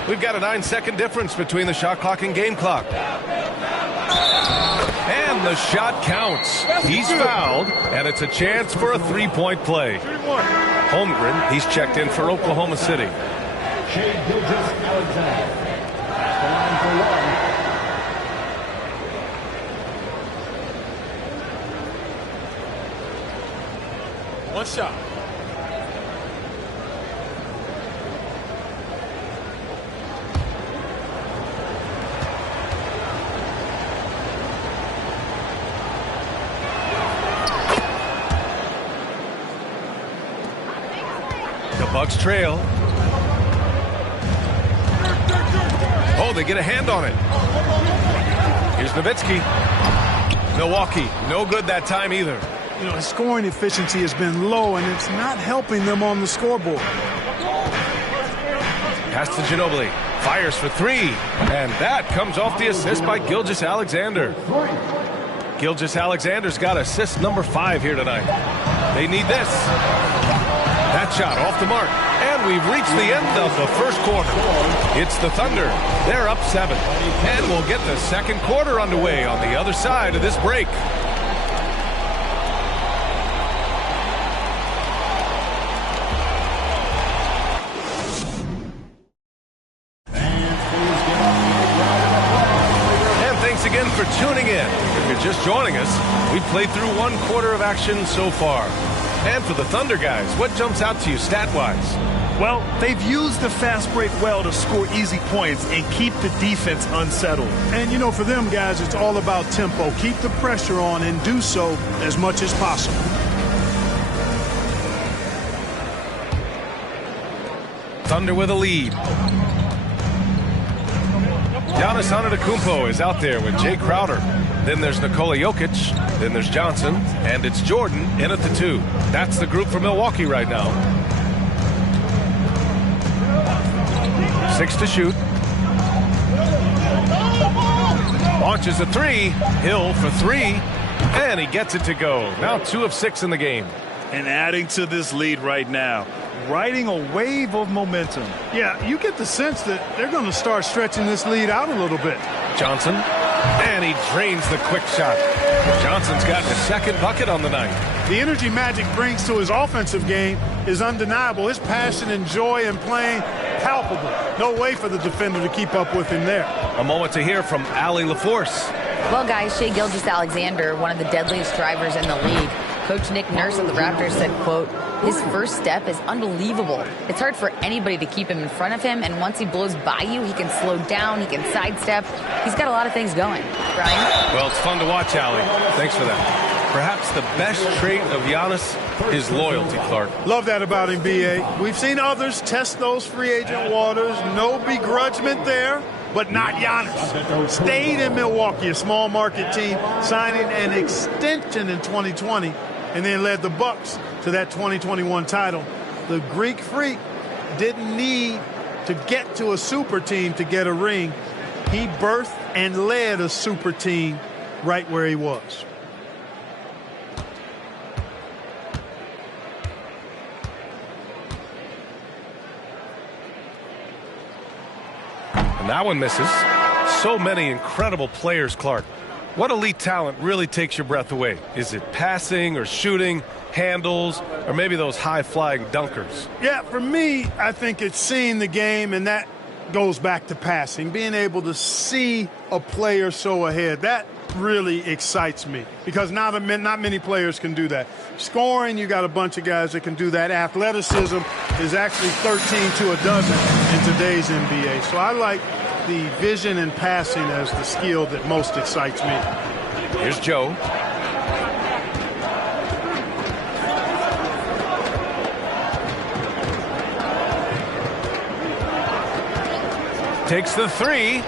We've got a 9-second difference between the shot clock and game clock. And the shot counts. He's fouled, and it's a chance for a three-point play. Holmgren, he's checked in for Oklahoma City. Shai Gilgeous-Alexander. The line for one. One shot. The Bucks trail. Oh, they get a hand on it. Here's Nowitzki. Milwaukee, no good that time either. You know, his scoring efficiency has been low, and it's not helping them on the scoreboard. Pass to Ginobili. Fires for three. And that comes off the assist by Gilgeous-Alexander. Gilgeous-Alexander's got assist number 5 here tonight. They need this. That shot off the mark. And we've reached the end of the first quarter. It's the Thunder. They're up 7. And we'll get the second quarter underway on the other side of this break. And thanks again for tuning in. If you're just joining us, we've played through one quarter of action so far. And for the Thunder guys, what jumps out to you stat-wise? Well, they've used the fast break well to score easy points and keep the defense unsettled. And, you know, for them guys, it's all about tempo. Keep the pressure on and do so as much as possible. Thunder with a lead. Giannis Antetokounmpo is out there with Jay Crowder. Then there's Nikola Jokic. Then there's Johnson. And it's Jordan in at the 2. That's the group for Milwaukee right now. 6 to shoot. Launches a 3. Hill for 3. And he gets it to go. Now 2 of 6 in the game. And adding to this lead right now, riding a wave of momentum. Yeah, you get the sense that they're going to start stretching this lead out a little bit. Johnson. And he drains the quick shot. Johnson's gotten his second bucket on the night. The energy Magic brings to his offensive game is undeniable. His passion and joy in playing, palpable. No way for the defender to keep up with him there. A moment to hear from Allie LaForce. Well, guys, Shai Gilgeous-Alexander, one of the deadliest drivers in the league. Coach Nick Nurse of the Raptors said, quote, his first step is unbelievable. It's hard for anybody to keep him in front of him, and once he blows by you, he can slow down, he can sidestep. He's got a lot of things going. Brian? Well, it's fun to watch, Allie. Thanks for that. Perhaps the best trait of Giannis is loyalty, Clark. Love that about him, B.A. We've seen others test those free agent waters. No begrudgment there, but not Giannis. Stayed in Milwaukee, a small market team, signing an extension in 2020, and then led the Bucks to that 2021 title. The Greek Freak didn't need to get to a super team to get a ring. He birthed and led a super team right where he was. And that one misses. So many incredible players, Clark. What elite talent really takes your breath away? Is it passing or shooting, handles, or maybe those high-flying dunkers? Yeah, for me, I think it's seeing the game, and that goes back to passing. Being able to see a player so ahead, that really excites me because not many players can do that. Scoring, you got a bunch of guys that can do that. Athleticism is actually 13 to a dozen in today's NBA. So I like the vision and passing as the skill that most excites me. Here's Joe. Takes the 3.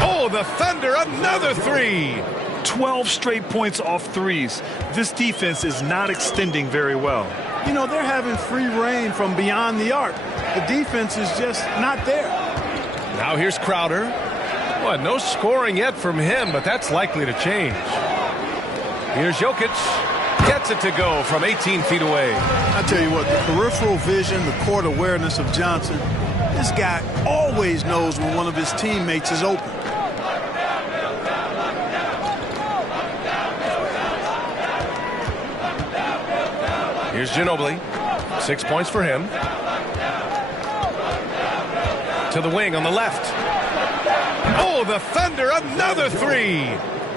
Oh, the Thunder, another 3. 12 straight points off threes. This defense is not extending very well. You know, they're having free reign from beyond the arc. The defense is just not there. Now here's Crowder. Well, no scoring yet from him, but that's likely to change. Here's Jokic. Gets it to go from 18 feet away. I tell you what, the peripheral vision, the court awareness of Johnson, this guy always knows when one of his teammates is open. Here's Ginobili. 6 points for him. To the wing on the left. Oh, the Thunder, another three.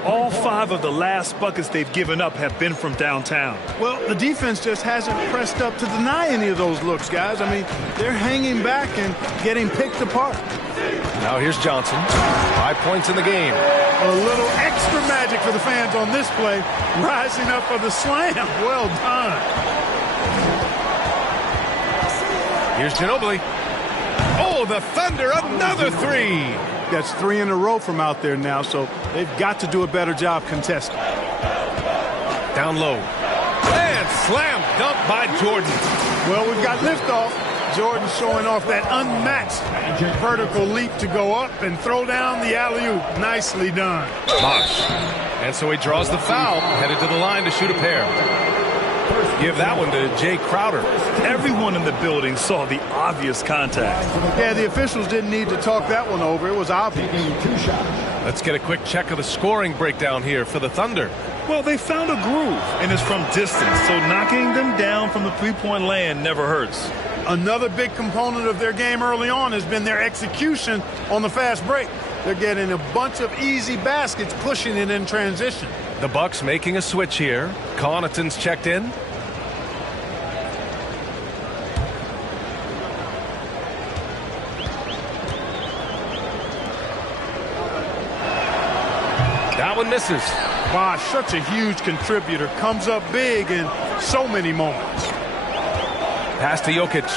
All 5 of the last buckets they've given up have been from downtown. Well, the defense just hasn't pressed up to deny any of those looks, guys. I mean, they're hanging back and getting picked apart. Now here's Johnson. 5 points in the game. A little extra magic for the fans on this play. Rising up for the slam. Well done. Here's Ginobili. Oh, the Thunder, another three. That's 3 in a row from out there now, so they've got to do a better job contesting. Down low. And slam dunk by Jordan. Well, we've got liftoff. Jordan showing off that unmatched vertical leap to go up and throw down the alley-oop. Nicely done. Bosh. And so he draws the foul, headed to the line to shoot a pair. Give that one to Jay Crowder. Everyone in the building saw the obvious contact. Yeah, the officials didn't need to talk that one over. It was obvious. Let's get a quick check of the scoring breakdown here for the Thunder. Well, they found a groove, and it's from distance, so knocking them down from the three-point land never hurts. Another big component of their game early on has been their execution on the fast break. They're getting a bunch of easy baskets, pushing it in transition. The Bucks making a switch here. Connaughton's checked in. That one misses. Bosh, such a huge contributor. Comes up big in so many moments. Pass to Jokic.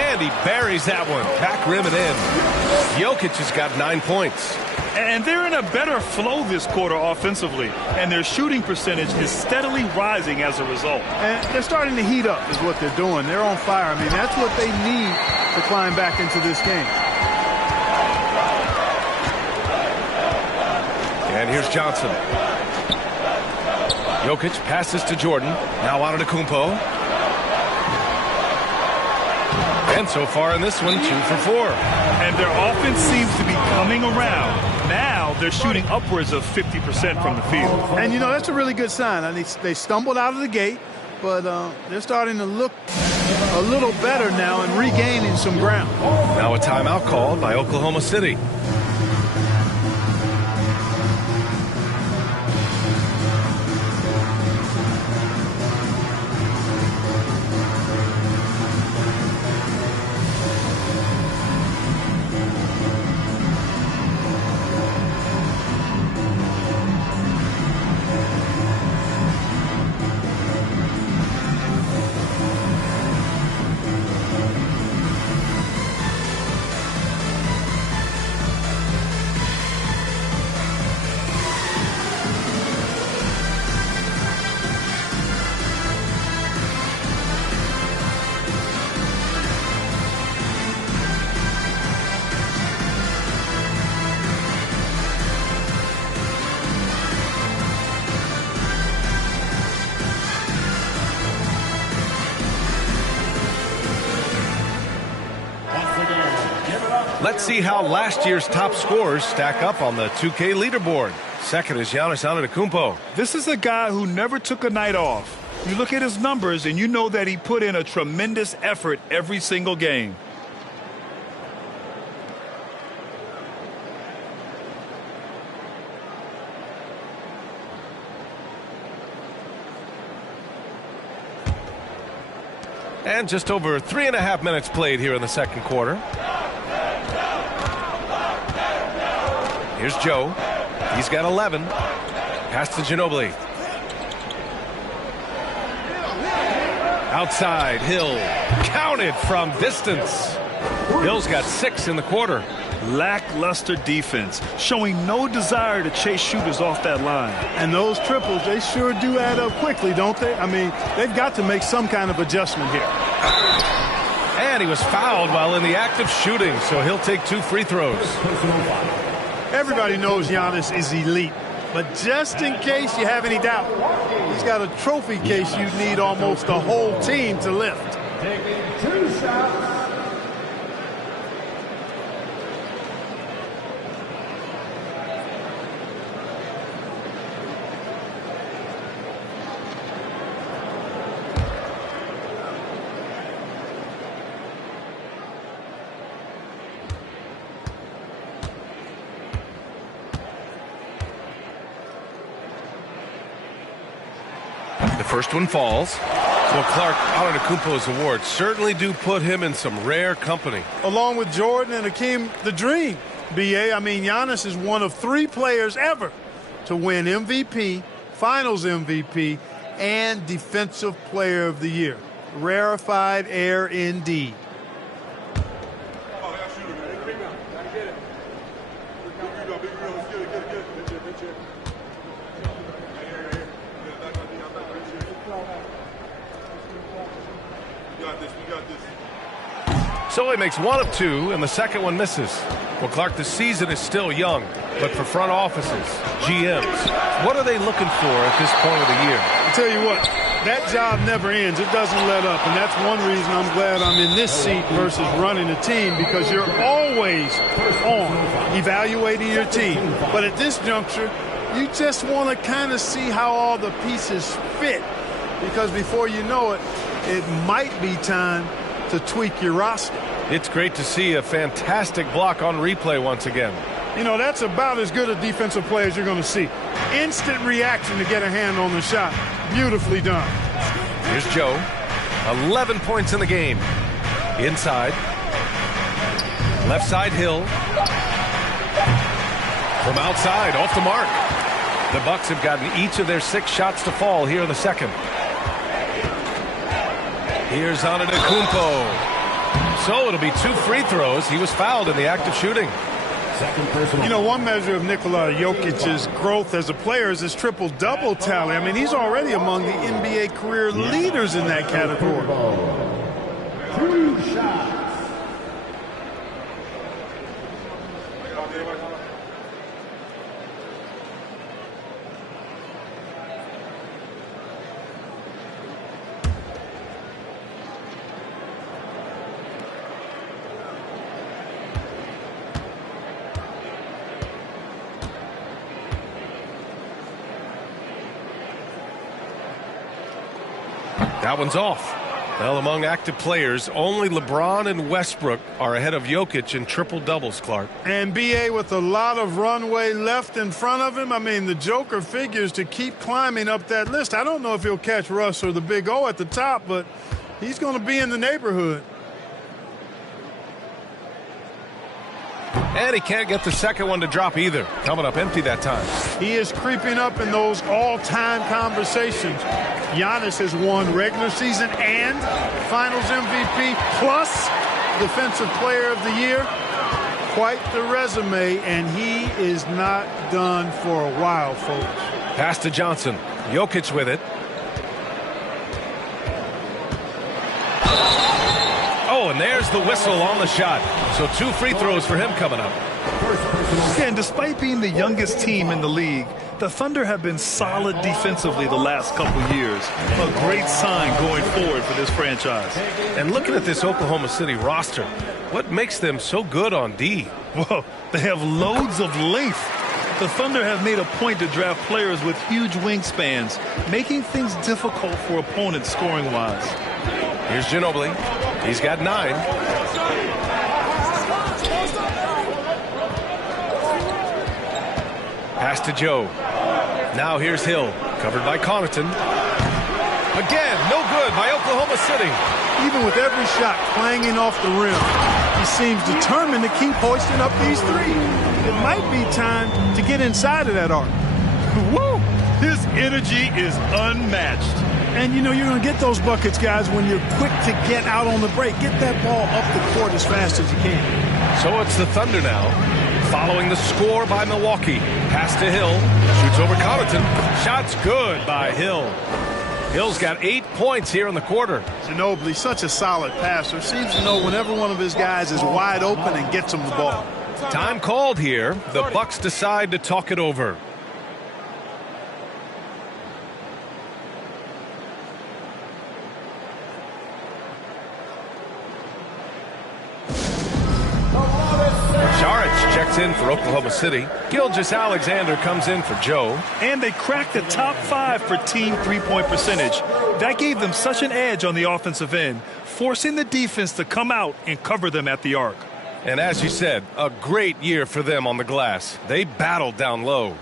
And he buries that one. Back rim and in. Jokic has got 9 points. And they're in a better flow this quarter offensively. And their shooting percentage is steadily rising as a result. And they're starting to heat up is what they're doing. They're on fire. I mean, that's what they need to climb back into this game. And here's Johnson. Jokic passes to Jordan. Now out of Antetokounmpo. And so far in this one, 2 for 4. And their offense seems to be coming around. Now they're shooting upwards of 50% from the field. And, you know, that's a really good sign. I mean, they stumbled out of the gate, but they're starting to look a little better now and regaining some ground. Now a timeout called by Oklahoma City. Let's see how last year's top scorers stack up on the 2K leaderboard. Second is Giannis Antetokounmpo. This is a guy who never took a night off. You look at his numbers and you know that he put in a tremendous effort every single game. And just over 3.5 minutes played here in the second quarter. Here's Joe. He's got 11. Pass to Ginobili. Outside, Hill. Counted from distance. Hill's got 6 in the quarter. Lackluster defense, showing no desire to chase shooters off that line. And those triples, they sure do add up quickly, don't they? I mean, they've got to make some kind of adjustment here. And he was fouled while in the act of shooting, so he'll take 2 free throws. Everybody knows Giannis is elite, but just in case you have any doubt, he's got a trophy case you need almost the whole team to lift. Taking 2 shots. The first one falls. Well, Clark, Antetokounmpo's awards certainly do put him in some rare company. Along with Jordan and Hakeem the Dream, B.A., I mean, Giannis is one of 3 players ever to win MVP, Finals MVP, and Defensive Player of the Year. Rarefied air indeed. So he makes 1 of 2, and the second one misses. Well, Clark, the season is still young, but for front offices, GMs, what are they looking for at this point of the year? I'll tell you what, that job never ends. It doesn't let up, and that's one reason I'm glad I'm in this seat versus running a team, because you're always on evaluating your team. But at this juncture, you just want to kind of see how all the pieces fit, because before you know it, it might be time to tweak your roster. It's great to see a fantastic block on replay once again. You know, that's about as good a defensive play as you're going to see. Instant reaction to get a hand on the shot. Beautifully done. Here's Joe. 11 points in the game. Inside. Left side, Hill. From outside, off the mark. The Bucks have gotten each of their 6 shots to fall here in the second. Here's Antetokounmpo. So it'll be 2 free throws. He was fouled in the act of shooting. You know, one measure of Nikola Jokic's growth as a player is his triple-double tally. I mean, he's already among the NBA career leaders in that category. 2 shots. That one's off. Well, among active players, only LeBron and Westbrook are ahead of Jokic in triple-doubles, Clark. And B.A. with a lot of runway left in front of him. I mean, the Joker figures to keep climbing up that list. I don't know if he'll catch Russ or the Big O at the top, but he's going to be in the neighborhood. And he can't get the second one to drop either. Coming up empty that time. He is creeping up in those all-time conversations. Giannis has won regular season and Finals MVP plus Defensive Player of the Year. Quite the resume, and he is not done for a while, folks. Pass to Johnson. Jokic with it. Oh, and there's the whistle on the shot. So 2 free throws for him coming up. And despite being the youngest team in the league, the Thunder have been solid defensively the last couple years. A great sign going forward for this franchise. And looking at this Oklahoma City roster, what makes them so good on D? Well, they have loads of length. The Thunder have made a point to draft players with huge wingspans, making things difficult for opponents scoring-wise. Here's Ginobili. He's got 9. Pass to Joe. Now here's Hill, covered by Connaughton. Again, no good by Oklahoma City. Even with every shot clanging off the rim, he seems determined to keep hoisting up these threes. It might be time to get inside of that arc. Woo! His energy is unmatched. And, you know, you're going to get those buckets, guys, when you're quick to get out on the break. Get that ball up the court as fast as you can. So it's the Thunder now, following the score by Milwaukee. Pass to Hill. Shoots over Connaughton. Shot's good by Hill. Hill's got 8 points here in the quarter. Ginobili, such a solid passer. Seems to know whenever one of his guys is wide open and gets him the ball. Time called here. The Bucks decide to talk it over. Saric checks in for Oklahoma City. Gilgeous-Alexander comes in for Joe. And they cracked the top 5 for team three-point percentage. That gave them such an edge on the offensive end, forcing the defense to come out and cover them at the arc. And as you said, a great year for them on the glass. They battled down low.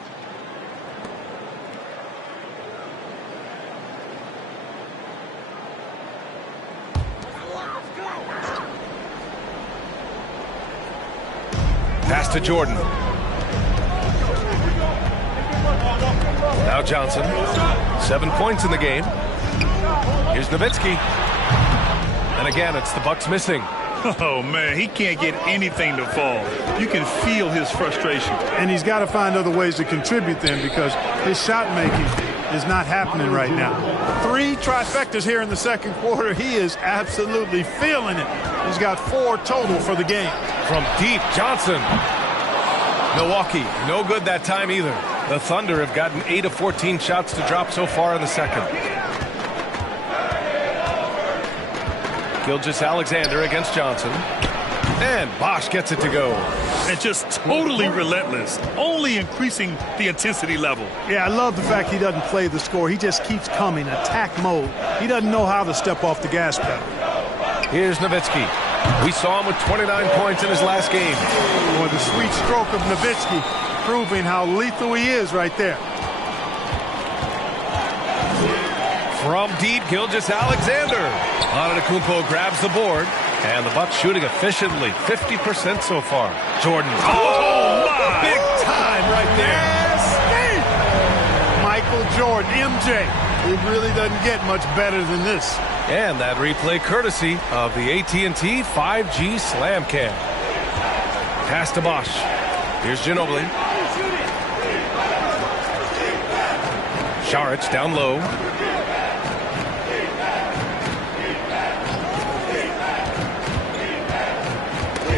Pass to Jordan. Now Johnson. 7 points in the game. Here's Nowitzki. And again, it's the Bucks missing. Oh, man, he can't get anything to fall. You can feel his frustration. And he's got to find other ways to contribute then, because his shot making is not happening right now. 3 trifectas here in the second quarter. He is absolutely feeling it. He's got 4 total for the game. From deep, Johnson. Milwaukee, no good that time either. The Thunder have gotten 8 of 14 shots to drop so far in the second. Gilgeous-Alexander against Johnson. And Bosch gets it to go. And just totally relentless, only increasing the intensity level. Yeah, I love the fact he doesn't play the score. He just keeps coming, attack mode. He doesn't know how to step off the gas pedal. Here's Nowitzki. We saw him with 29 points in his last game. Boy, the sweet stroke of Nowitzki proving how lethal he is right there. From deep, Gilgeous-Alexander. Antetokounmpo grabs the board, and the Bucks shooting efficiently, 50% so far. Jordan. Oh, my! Big time right there. Michael Jordan, MJ. It really doesn't get much better than this. And that replay courtesy of the AT&T 5G Slam Cam. Pass to Bosch. Here's Ginobili. Saric down low.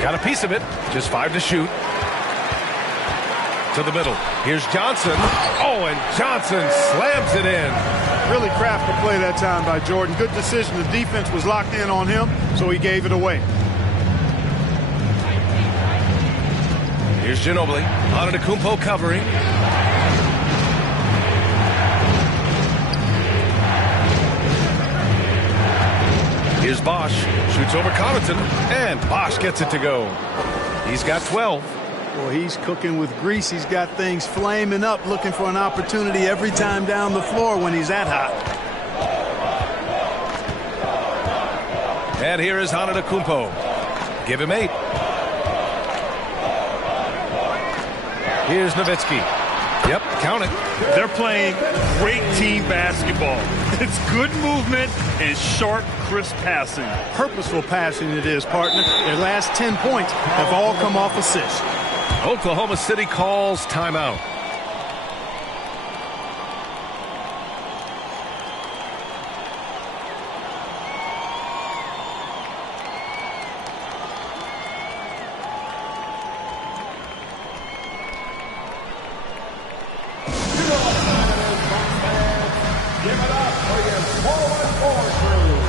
Got a piece of it. Just 5 to shoot. To the middle. Here's Johnson. Oh, and Johnson slams it in. Really crafty play that time by Jordan. Good decision. The defense was locked in on him, so he gave it away. Here's Ginobili. Antetokounmpo covering. Here's Bosch. Shoots over Connaughton. And Bosch gets it to go. He's got 12. Well, he's cooking with grease. He's got things flaming up, looking for an opportunity every time down the floor when he's that hot. And here is Antetokounmpo. Give him 8. Here's Nowitzki. Yep, count it. They're playing great team basketball. It's good movement and sharp, crisp passing. Purposeful passing it is, partner. Their last 10 points have all come off assists. Oklahoma City calls timeout. Give it up for your 4-on-4 crew.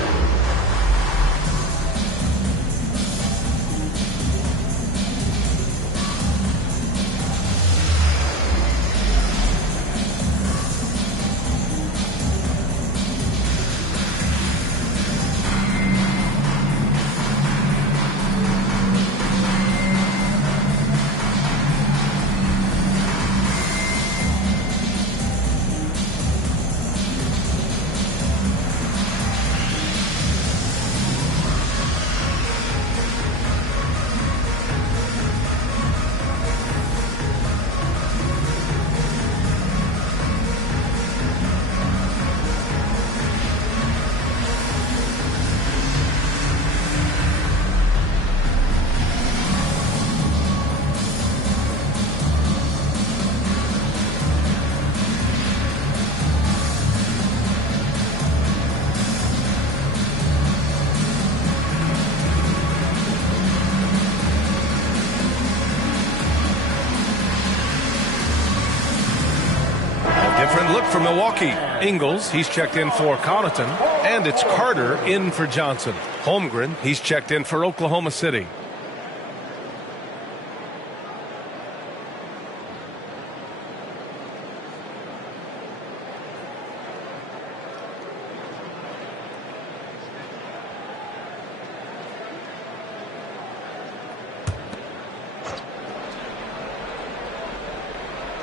different look for Milwaukee. Ingles, he's checked in for Connaughton. And it's Carter in for Johnson. Holmgren, he's checked in for Oklahoma City.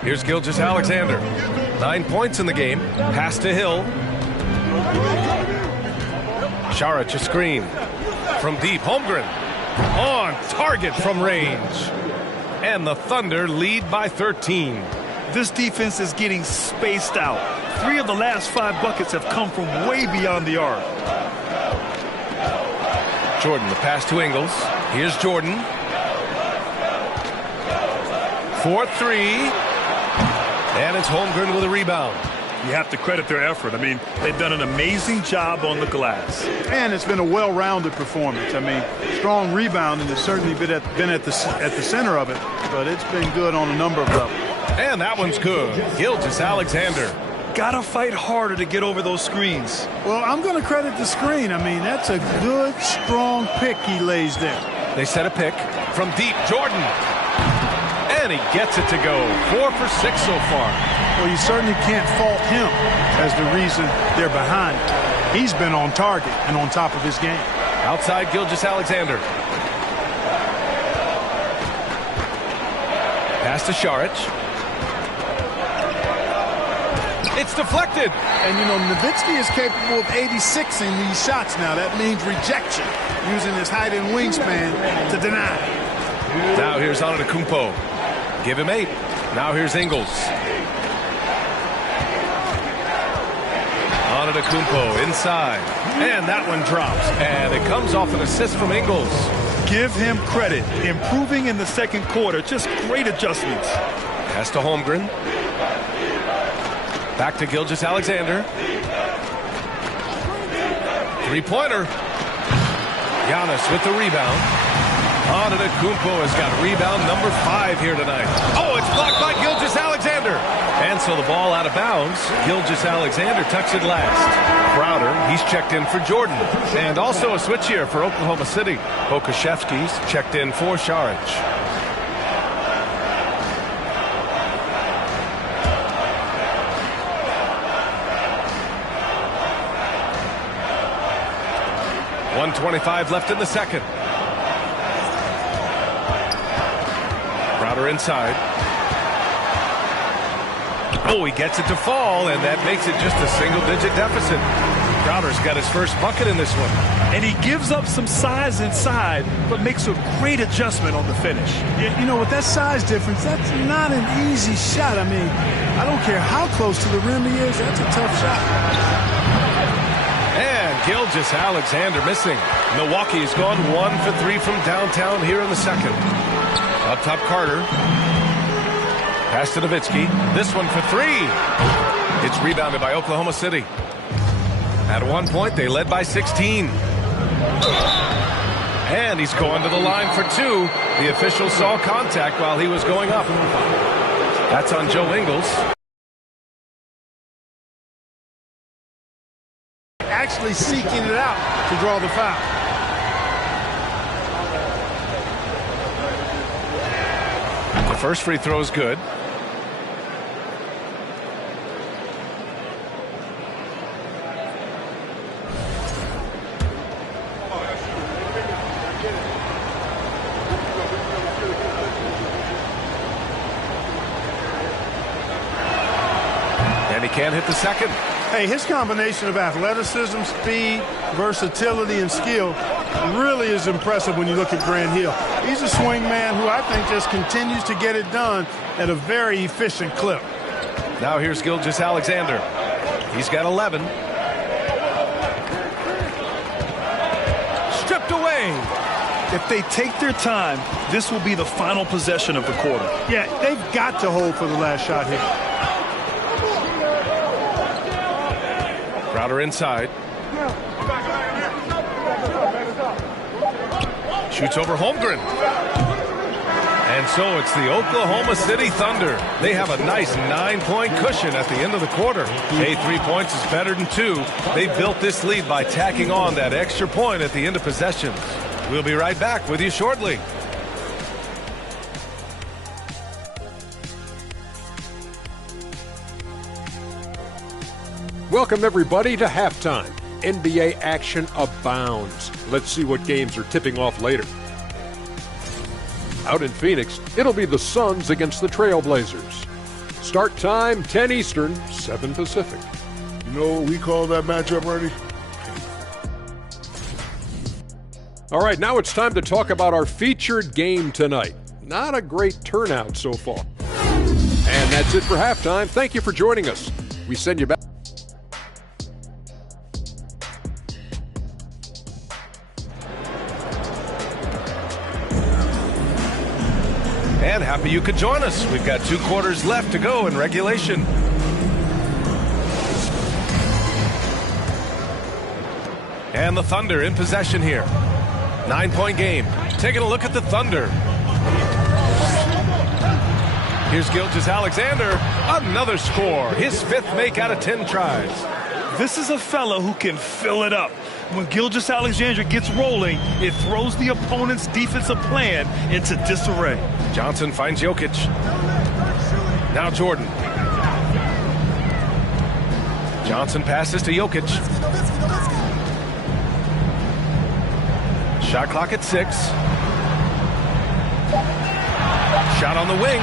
Here's Gilgeous-Alexander. 9 points in the game. Pass to Hill. Saric a screen. From deep, Holmgren. On target from range. And the Thunder lead by 13. This defense is getting spaced out. 3 of the last 5 buckets have come from way beyond the arc. Jordan, the pass to Ingles. Here's Jordan. 4-3. And it's Holmgren with a rebound. You have to credit their effort. I mean, they've done an amazing job on the glass. And it's been a well-rounded performance. I mean, strong rebounding has certainly been at the center of it, but it's been good on a number of levels. And that one's good. Gilgeous-Alexander. Gotta fight harder to get over those screens. Well, I'm going to credit the screen. I mean, that's a good, strong pick he lays there. They set a pick from deep. Jordan. And he gets it to go. 4 for 6 so far. Well, you certainly can't fault him as the reason they're behind. He's been on target and on top of his game. Outside Gilgeous-Alexander. Pass to Saric. It's deflected. And, you know, Nowitzki is capable of 86ing these shots now. That means rejection, using his height and wingspan to deny. Now here's Antetokounmpo. Give him 8. Now here's Ingles. Antetokounmpo inside. And that one drops. And it comes off an assist from Ingles. Give him credit. Improving in the second quarter. Just great adjustments. Pass to Holmgren. Back to Gilgeous-Alexander. 3-pointer. Giannis with the rebound. Antetokounmpo has got rebound number 5 here tonight. Oh, it's blocked by Gilgeous-Alexander. And so the ball out of bounds. Gilgeous-Alexander tucks it last. Crowder, he's checked in for Jordan. And also a switch here for Oklahoma City. Okashevsky's checked in for Saric. .125 left in the second. Crowder inside. Oh, he gets it to fall, and that makes it just a single-digit deficit. Crowder's got his first bucket in this one. And he gives up some size inside, but makes a great adjustment on the finish. Yeah, you know, with that size difference, that's not an easy shot. I mean, I don't care how close to the rim he is, that's a tough shot. And Gilgeous-Alexander missing. Milwaukee's gone 1 for 3 from downtown here in the second. Up top, Carter. Pass to Nowitzki. This one for 3. It's rebounded by Oklahoma City. At one point, they led by 16. And he's going to the line for 2. The official saw contact while he was going up. That's on Joe Ingles. Actually seeking it out to draw the foul. The first free throw is good. And he can't hit the second. Hey, his combination of athleticism, speed, versatility, and skill really is impressive when you look at Grant Hill. He's a swing man who I think just continues to get it done at a very efficient clip. Now here's Gilgeous-Alexander. He's got 11. Stripped away. If they take their time, this will be the final possession of the quarter. Yeah, they've got to hold for the last shot here. Crowder inside. Shoots over Holmgren. And so it's the Oklahoma City Thunder. They have a nice 9-point cushion at the end of the quarter. Hey, 3 points is better than 2. They built this lead by tacking on that extra point at the end of possessions. We'll be right back with you shortly. Welcome, everybody, to halftime. NBA action abounds. Let's see what games are tipping off later. Out in Phoenix, it'll be the Suns against the Trailblazers. Start time, 10 Eastern, 7 Pacific. You know what we call that matchup, Ernie? All right, now it's time to talk about our featured game tonight. Not a great turnout so far. And that's it for halftime. Thank you for joining us. We send you back. And happy you could join us. We've got 2 quarters left to go in regulation. And the Thunder in possession here. 9-point game. Taking a look at the Thunder. Here's Gilgeous-Alexander. Another score. His 5th make out of 10 tries. This is a fella who can fill it up. When Gilgeous-Alexander gets rolling, it throws the opponent's defensive plan into disarray. Johnson finds Jokic. Now Jordan. Johnson passes to Jokic. Shot clock at 6. Shot on the wing.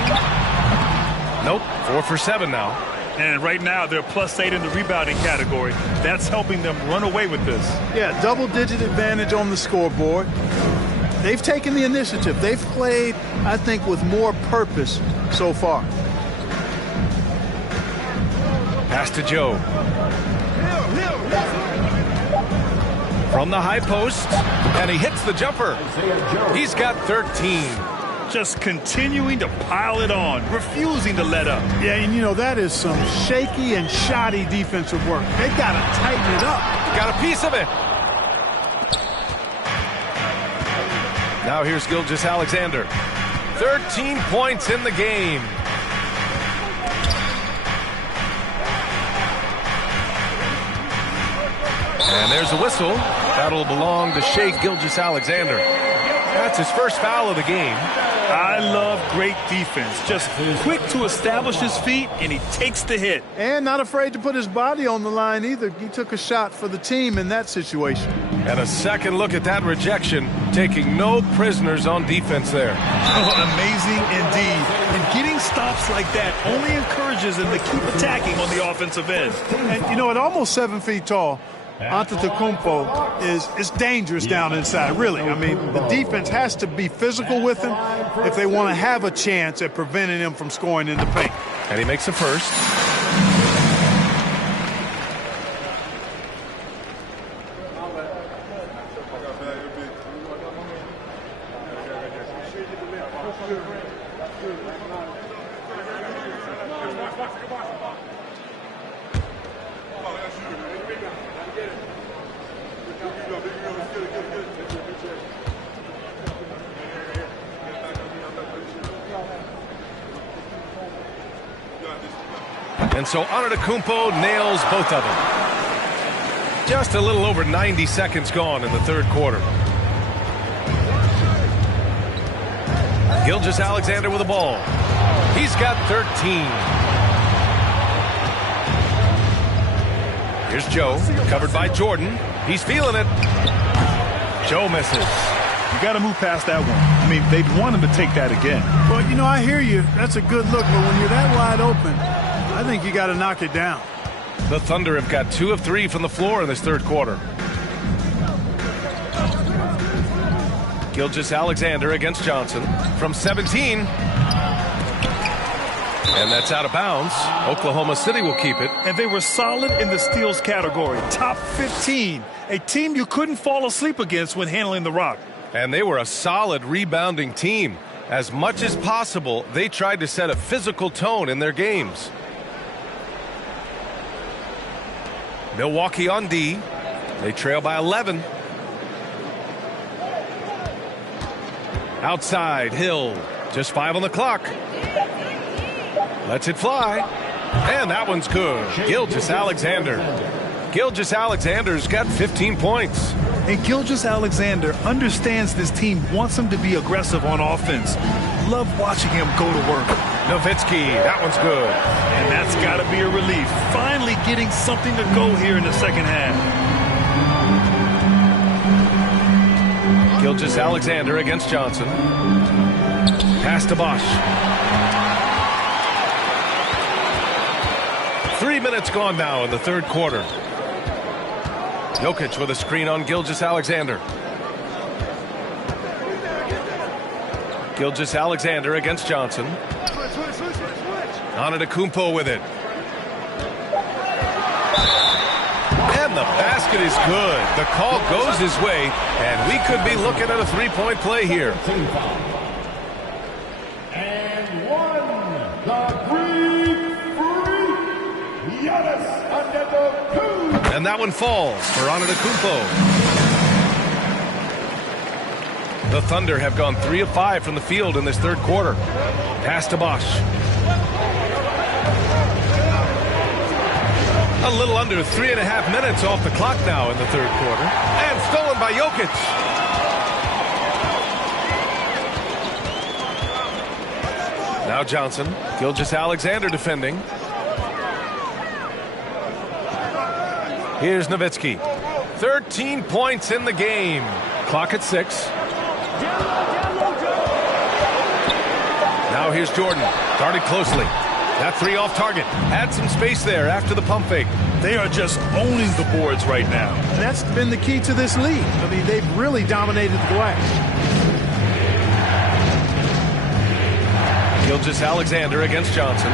Nope, 4 for 7 now. And right now, they're +8 in the rebounding category. That's helping them run away with this. Yeah, double-digit advantage on the scoreboard. They've taken the initiative. They've played, I think, with more purpose so far. Pass to Joe. From the high post, and he hits the jumper. He's got 13. Just continuing to pile it on, refusing to let up. Yeah, and you know, that is some shaky and shoddy defensive work. They've got to tighten it up. Got a piece of it. Now here's Gilgeous-Alexander. 13 points in the game. And there's a whistle. That'll belong to Shai Gilgeous-Alexander. That's his first foul of the game. I love great defense. Just quick to establish his feet, and he takes the hit. And not afraid to put his body on the line either. He took a shot for the team in that situation. And a second look at that rejection, taking no prisoners on defense there. Oh, amazing indeed. And getting stops like that only encourages him to keep attacking on the offensive end. And, you know, at almost 7 feet tall, Antetokounmpo is dangerous down inside, really. I mean, the defense has to be physical with him if they want to have a chance at preventing him from scoring in the paint. And he makes the first. And so Antetokounmpo nails both of them. Just a little over 90 seconds gone in the third quarter. Gilgeous-Alexander with the ball. He's got 13. Here's Joe, covered by Jordan. He's feeling it. Joe misses. You got to move past that one. I mean, they'd want him to take that again. Well, you know, I hear you. That's a good look, but when you're that wide open, I think you got to knock it down. The Thunder have got 2 of 3 from the floor in this third quarter. Gilgeous-Alexander against Johnson from 17. And that's out of bounds. Oklahoma City will keep it. And they were solid in the steals category. Top 15. A team you couldn't fall asleep against when handling the rock. And they were a solid rebounding team. As much as possible, they tried to set a physical tone in their games. Milwaukee on D. They trail by 11. Outside, Hill. Just 5 on the clock. Lets it fly. And that one's good. Gilgeous-Alexander. Gilgeous-Alexander's got 15 points. And Gilgeous-Alexander understands this team wants him to be aggressive on offense. Love watching him go to work. Nowitzki, that one's good. And that's got to be a relief. Finally getting something to go here in the second half. Gilgeous-Alexander against Johnson. Pass to Bosch. 3 minutes gone now in the third quarter. Jokic with a screen on Gilgeous-Alexander. Gilgeous-Alexander against Johnson. Antetokounmpo with it. And the basket is good. The call goes his way, and we could be looking at a three-point play here. And one, the Giannis Antetokounmpo. And that one falls for Antetokounmpo. The Thunder have gone 3 of 5 from the field in this third quarter. Pass to Bosch. A little under 3.5 minutes off the clock now in the third quarter. And stolen by Jokic. Now Johnson. Gilgeous-Alexander defending. Here's Nowitzki. 13 points in the game. Clock at 6. Now here's Jordan. Guarded closely. That three off target. Had some space there after the pump fake. They are just owning the boards right now. That's been the key to this league. I mean, they've really dominated the glass. Gilgeous-Alexander against Johnson.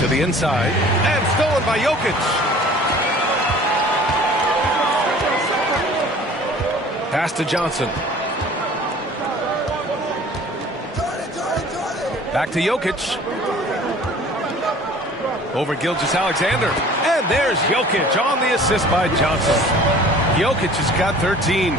To the inside. And stolen by Jokic. Pass to Johnson. Back to Jokic. Over Gilgeous-Alexander. And there's Jokic on the assist by Johnson. Jokic has got 13.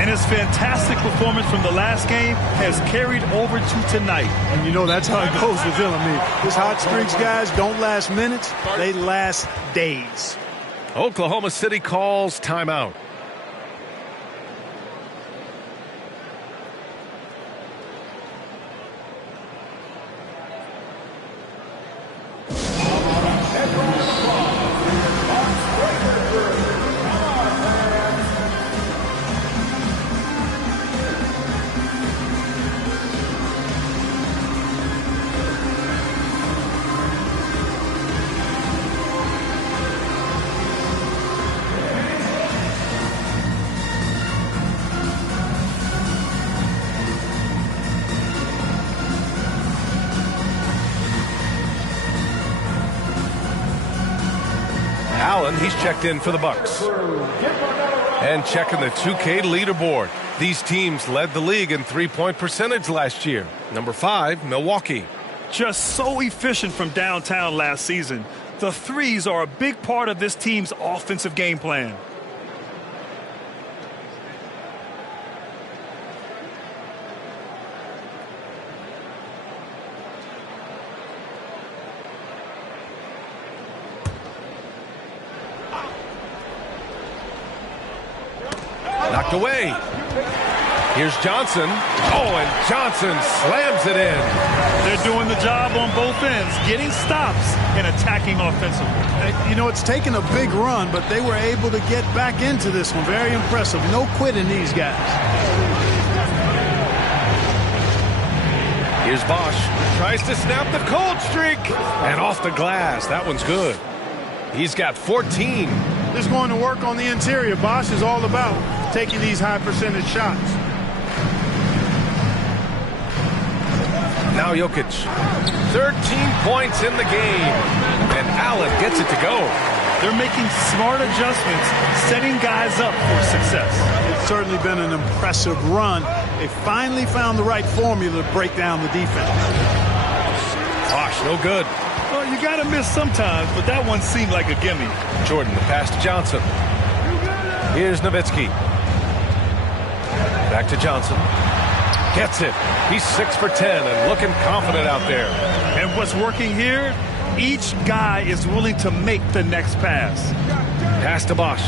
And his fantastic performance from the last game has carried over to tonight. And you know that's how it goes with him. I mean, his hot streaks, guys, don't last minutes. They last days. Oklahoma City calls timeout. Allen, he's checked in for the Bucks. And checking the 2K leaderboard. These teams led the league in three-point percentage last year. Number 5, Milwaukee. Just so efficient from downtown last season. The threes are a big part of this team's offensive game plan. Knocked away. Here's Johnson. Oh, and Johnson slams it in. They're doing the job on both ends, getting stops and attacking offensively. You know, it's taken a big run, but they were able to get back into this one. Very impressive. No quitting these guys. Here's Bosch. Tries to snap the cold streak. And off the glass. That one's good. He's got 14. Just going to work on the interior. Bosch is all about taking these high percentage shots. Now Jokic. 13 points in the game. And Allen gets it to go. They're making smart adjustments, setting guys up for success. It's certainly been an impressive run. They finally found the right formula to break down the defense. Bosch, no good. Well, you got to miss sometimes, but that one seemed like a gimme. Jordan, the pass to Johnson. Here's Nowitzki. Back to Johnson. Gets it. He's 6 for 10 and looking confident out there. And what's working here? Each guy is willing to make the next pass. Pass to Bosch.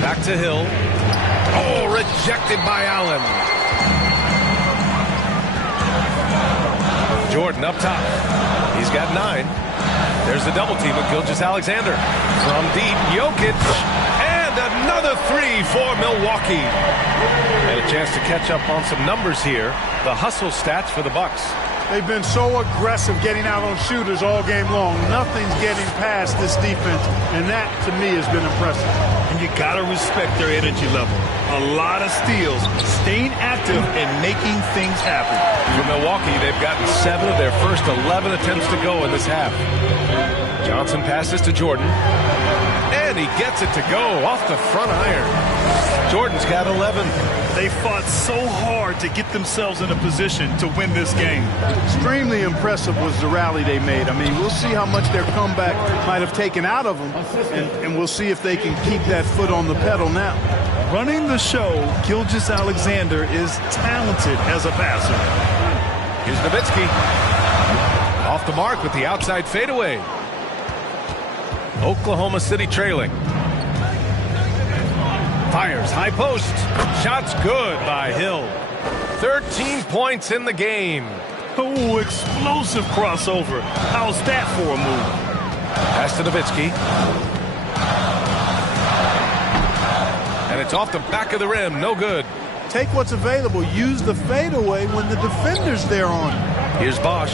Back to Hill. Oh, rejected by Allen. Jordan up top. He's got 9. There's the double team with Gilgeous-Alexander. From deep, Jokic. And another 3 for Milwaukee. And a chance to catch up on some numbers here. The hustle stats for the Bucks. They've been so aggressive getting out on shooters all game long. Nothing's getting past this defense, and that, to me, has been impressive. And you got to respect their energy level. A lot of steals, staying active and making things happen. For Milwaukee, they've gotten 7 of their first 11 attempts to go in this half. Johnson passes to Jordan. And he gets it to go off the front iron. Jordan's got 11. They fought so hard to get themselves in a position to win this game. Extremely impressive was the rally they made. I mean, we'll see how much their comeback might have taken out of them, and we'll see if they can keep that foot on the pedal now. Running the show, Gilgeous-Alexander is talented as a passer. Here's Nowitzki. Off the mark with the outside fadeaway. Oklahoma City trailing. Fires high post. Shots good by Hill. 13 points in the game. Oh, explosive crossover. How's that for a move? Pass to Nowitzki. And it's off the back of the rim. No good. Take what's available. Use the fadeaway when the defender's there on. Here's Bosch.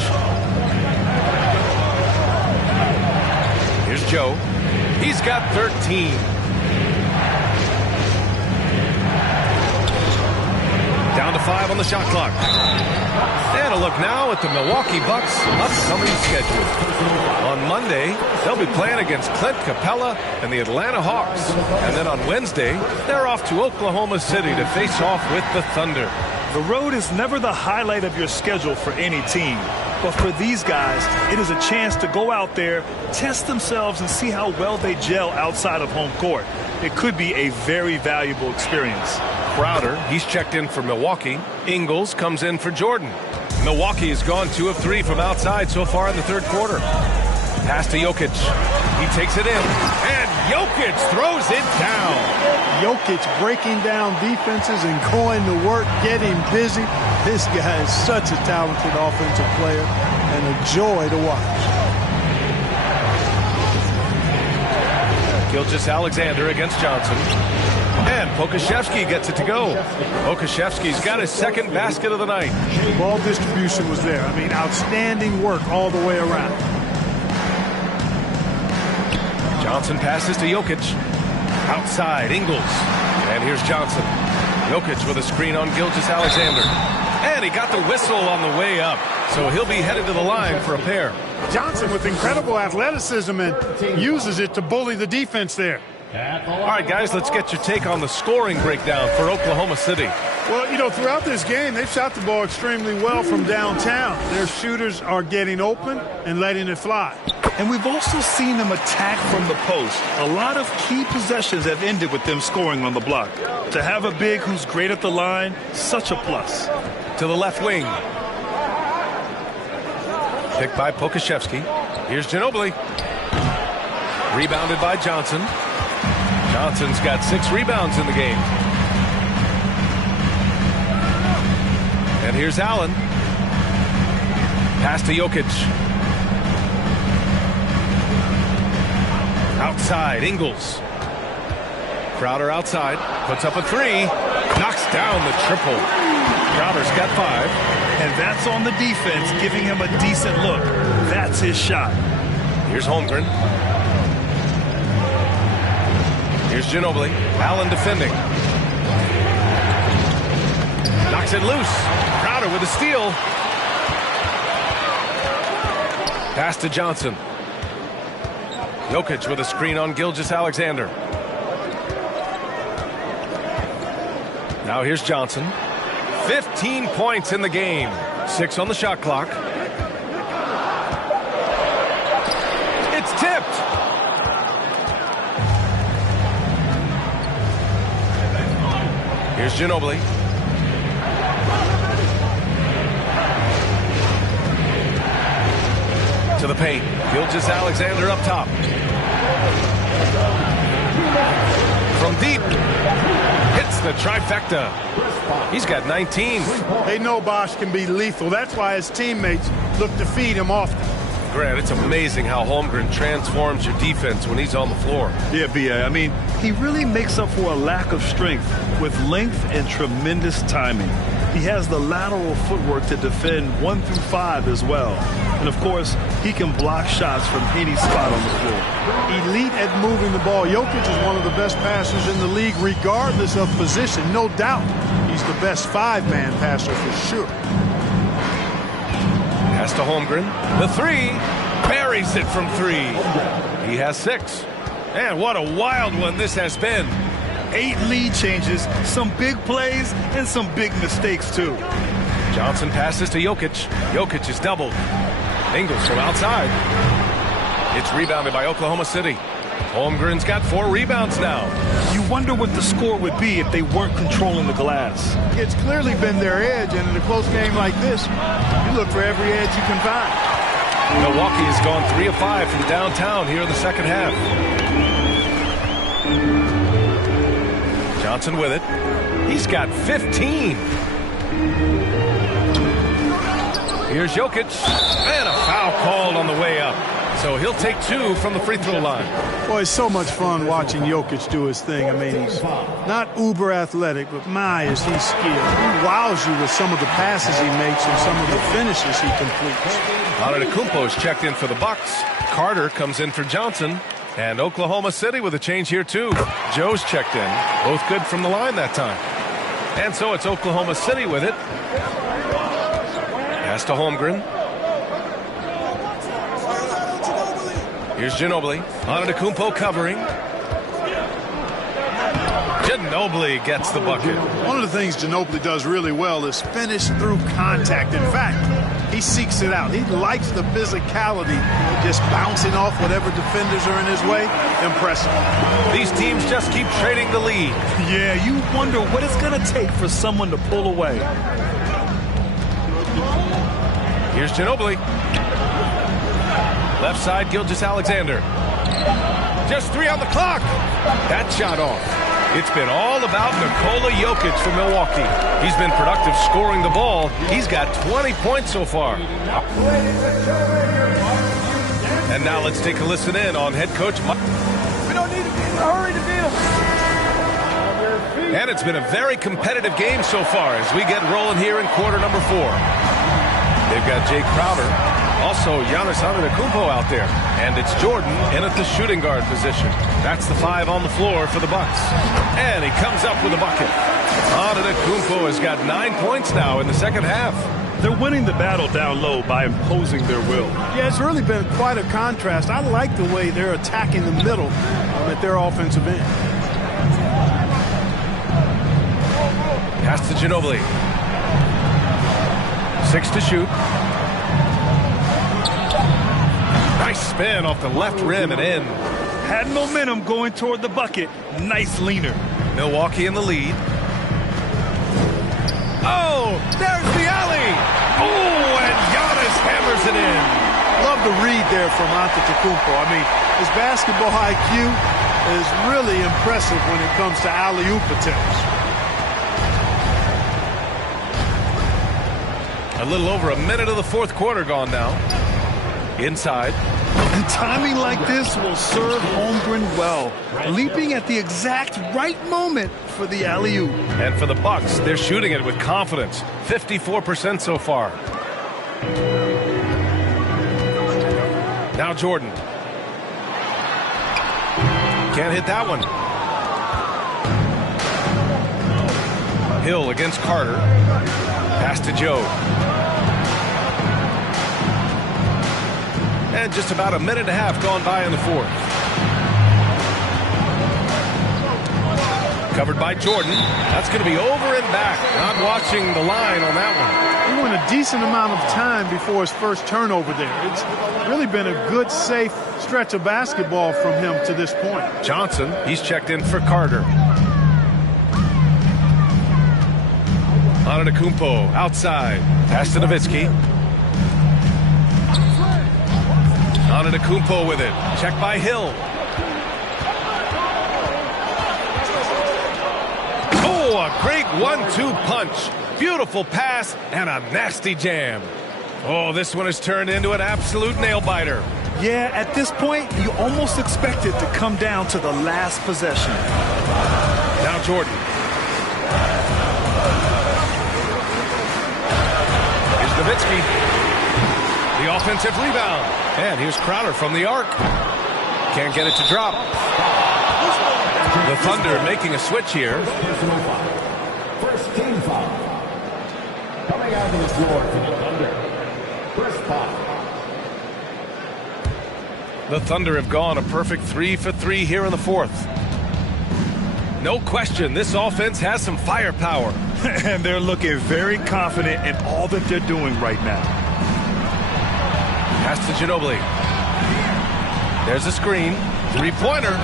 Here's Joe. He's got 13. Down to 5 on the shot clock. And a look now at the Milwaukee Bucks' upcoming schedule. On Monday, they'll be playing against Clint Capella and the Atlanta Hawks. And then on Wednesday, they're off to Oklahoma City to face off with the Thunder. The road is never the highlight of your schedule for any team. But for these guys, it is a chance to go out there, test themselves, and see how well they gel outside of home court. It could be a very valuable experience. Crowder, he's checked in for Milwaukee. Ingles comes in for Jordan. Milwaukee has gone 2 of 3 from outside so far in the third quarter. Pass to Jokic. He takes it in. And Jokic throws it down. Jokic breaking down defenses and going to work, getting busy. This guy is such a talented offensive player and a joy to watch. Gilgeous-Alexander against Johnson. And Pokusevski gets it to go. Pokusevski's got his second basket of the night. Ball distribution was there. I mean, outstanding work all the way around. Johnson passes to Jokic. Outside, Ingles. And here's Johnson. Jokic with a screen on Gilgeous-Alexander. And he got the whistle on the way up. So he'll be headed to the line for a pair. Johnson with incredible athleticism and uses it to bully the defense there. All right, guys, let's get your take on the scoring breakdown for Oklahoma City. Well, you know, throughout this game, they've shot the ball extremely well from downtown. Their shooters are getting open and letting it fly. And we've also seen them attack from the post. A lot of key possessions have ended with them scoring on the block. To have a big who's great at the line, such a plus. To the left wing. Picked by Pokusevski. Here's Ginobili. Rebounded by Johnson. Johnson's got 6 rebounds in the game. And here's Allen. Pass to Jokic. Outside, Ingles. Crowder outside. Puts up a 3. Knocks down the triple. Crowder's got 5. And that's on the defense, giving him a decent look. That's his shot. Here's Holmgren. Here's Ginobili. Allen defending. Knocks it loose. Crowder with a steal. Pass to Johnson. Jokic with a screen on Gilgeous-Alexander. Now here's Johnson. 15 points in the game. 6 on the shot clock. Here's Ginobili. To the paint. Gilgeous-Alexander up top. From deep. Hits the trifecta. He's got 19. They know Bosh can be lethal. That's why his teammates look to feed him often. Grant, it's amazing how Holmgren transforms your defense when he's on the floor. Yeah, B.A. I mean, he really makes up for a lack of strength with length and tremendous timing. He has the lateral footwork to defend 1 through 5 as well. And, of course, he can block shots from any spot on the floor. Elite at moving the ball. Jokic is one of the best passers in the league, regardless of position. No doubt he's the best 5-man passer for sure. Pass to Holmgren. The 3. Buries it from 3. He has 6. And what a wild one this has been. 8 lead changes, some big plays, and some big mistakes, too. Johnson passes to Jokic. Jokic is doubled. Ingles from outside. It's rebounded by Oklahoma City. Holmgren's got 4 rebounds now. You wonder what the score would be if they weren't controlling the glass. It's clearly been their edge, and in a close game like this, you look for every edge you can find. Milwaukee has gone 3 of 5 from downtown here in the second half. Johnson with it. He's got 15. Here's Jokic. And a foul called on the way up. So he'll take 2 from the free throw line. Boy, it's so much fun watching Jokic do his thing. I mean, he's not uber athletic, but my, is he skilled. He wows you with some of the passes he makes and some of the finishes he completes. Antetokounmpo's checked in for the Bucks. Carter comes in for Johnson. And Oklahoma City with a change here, too. Joe's checked in. Both good from the line that time. And so it's Oklahoma City with it. Pass to Holmgren. Here's Ginobili. Antetokounmpo covering. Ginobili gets the bucket. One of the things Ginobili does really well is finish through contact. In fact, he seeks it out. He likes the physicality, just bouncing off whatever defenders are in his way. Impressive. These teams just keep trading the lead. Yeah, you wonder what it's going to take for someone to pull away. Here's Ginobili. Left side, Gilgeous-Alexander. Just 3 on the clock. That shot off. It's been all about Nikola Jokic for Milwaukee. He's been productive scoring the ball. He's got 20 points so far. And now let's take a listen in on head coach Mike. We don't need to be in a hurry to beat them. And it's been a very competitive game so far as we get rolling here in quarter number 4. They've got Jay Crowder, also Giannis Antetokounmpo out there. And it's Jordan in at the shooting guard position. That's the 5 on the floor for the Bucks. And he comes up with a bucket. Antetokounmpo has got 9 points now in the second half. They're winning the battle down low by imposing their will. Yeah, it's really been quite a contrast. I like the way they're attacking the middle at their offensive end. Pass to Ginobili. 6 to shoot. Nice spin off the left rim and in. Had momentum going toward the bucket. Nice leaner. Milwaukee in the lead. Oh, there's the alley. Oh, and Giannis hammers it in. Love the read there from Antetokounmpo. I mean, his basketball IQ is really impressive when it comes to alley-oop attempts. A little over a minute of the fourth quarter gone now. Inside. And timing like this will serve Holmgren well. Leaping at the exact right moment for the alley-oop. And for the Bucks, they're shooting it with confidence. 54% so far. Now Jordan. Can't hit that one. Hill against Carter. Pass to Joe. And just about a minute and a half gone by in the fourth. Covered by Jordan. That's going to be over and back. Not watching the line on that one. He went a decent amount of time before his first turnover there. It's really been a good, safe stretch of basketball from him to this point. Johnson, he's checked in for Carter. Antetokounmpo outside. Pass to Nowitzki. Antetokounmpo with it. Check by Hill. Oh, a great 1-2 punch. Beautiful pass and a nasty jam. Oh, this one has turned into an absolute nail-biter. Yeah, at this point, you almost expect it to come down to the last possession. Now Jordan. Here's Nowitzki. The offensive rebound. And here's Crowder from the arc. Can't get it to drop. The Thunder making a switch here. First team foul. Coming out of the floor for the Thunder. First foul. The Thunder have gone a perfect 3 for 3 here in the fourth. No question, this offense has some firepower. And they're looking very confident in all that they're doing right now. Pass to Ginobili. There's a screen. Three-pointer.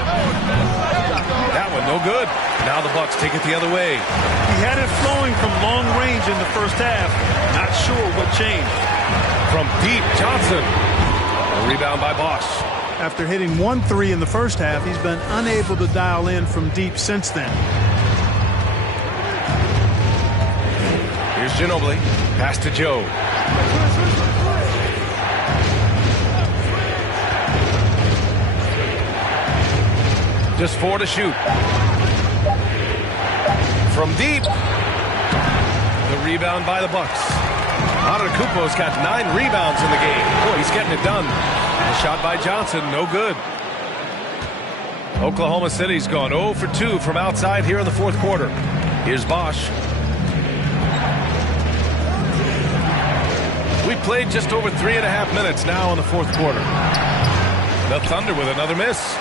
That one no good. Now the Bucks take it the other way. He had it flowing from long range in the first half. Not sure what changed. From deep, Johnson. A rebound by Bosch. After hitting 1 3 in the first half, he's been unable to dial in from deep since then. Here's Ginobili. Pass to Joe. Just 4 to shoot. From deep. The rebound by the Bucks. Antetokounmpo's got 9 rebounds in the game. Boy, he's getting it done. The shot by Johnson, no good. Oklahoma City's gone 0 for 2 from outside here in the fourth quarter. Here's Bosch. We played just over 3.5 minutes now in the fourth quarter. The Thunder with another miss.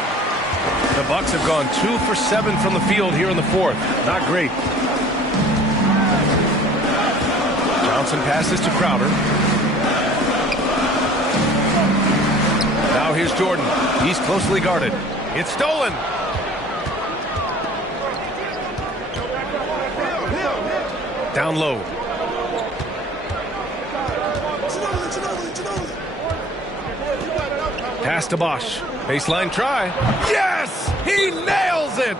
The Bucks have gone 2 for 7 from the field here in the fourth. Not great. Johnson passes to Crowder. Now here's Jordan. He's closely guarded. It's stolen. Down low. Pass to Bosch. Baseline try. Yes! He nails it!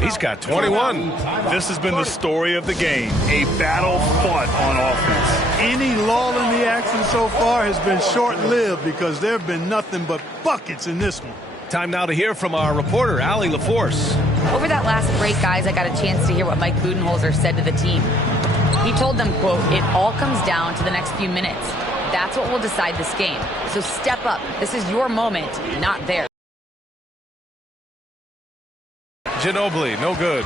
He's got 21. This has been the story of the game. A battle fought on offense. Any lull in the action so far has been short-lived because there have been nothing but buckets in this one. Time now to hear from our reporter, Allie LaForce. Over that last break, guys, I got a chance to hear what Mike Budenholzer said to the team. He told them, quote, "It all comes down to the next few minutes. That's what will decide this game. So step up. This is your moment, not theirs." Ginobili, no good.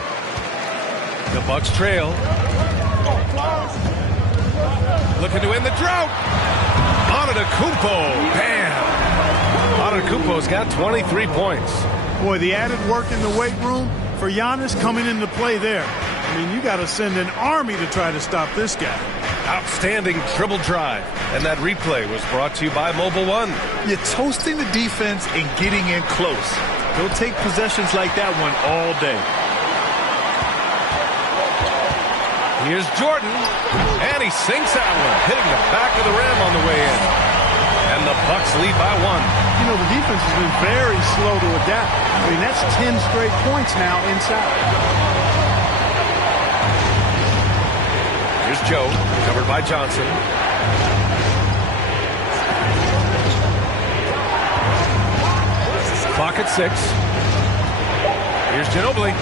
The Bucks trail. Looking to end the drought. Antetokounmpo, bam! Antetokounmpo's got 23 points. Boy, the added work in the weight room for Giannis coming into play there. I mean, you got to send an army to try to stop this guy. Outstanding dribble drive. And that replay was brought to you by Mobile One. You're toasting the defense and getting in close. They'll take possessions like that one all day. Here's Jordan. And he sinks that one, hitting the back of the rim on the way in. And the Bucks lead by 1. You know, the defense has been very slow to adapt. I mean, that's 10 straight points now inside. Here's Joe, covered by Johnson. Clock at 6. Here's Ginobili.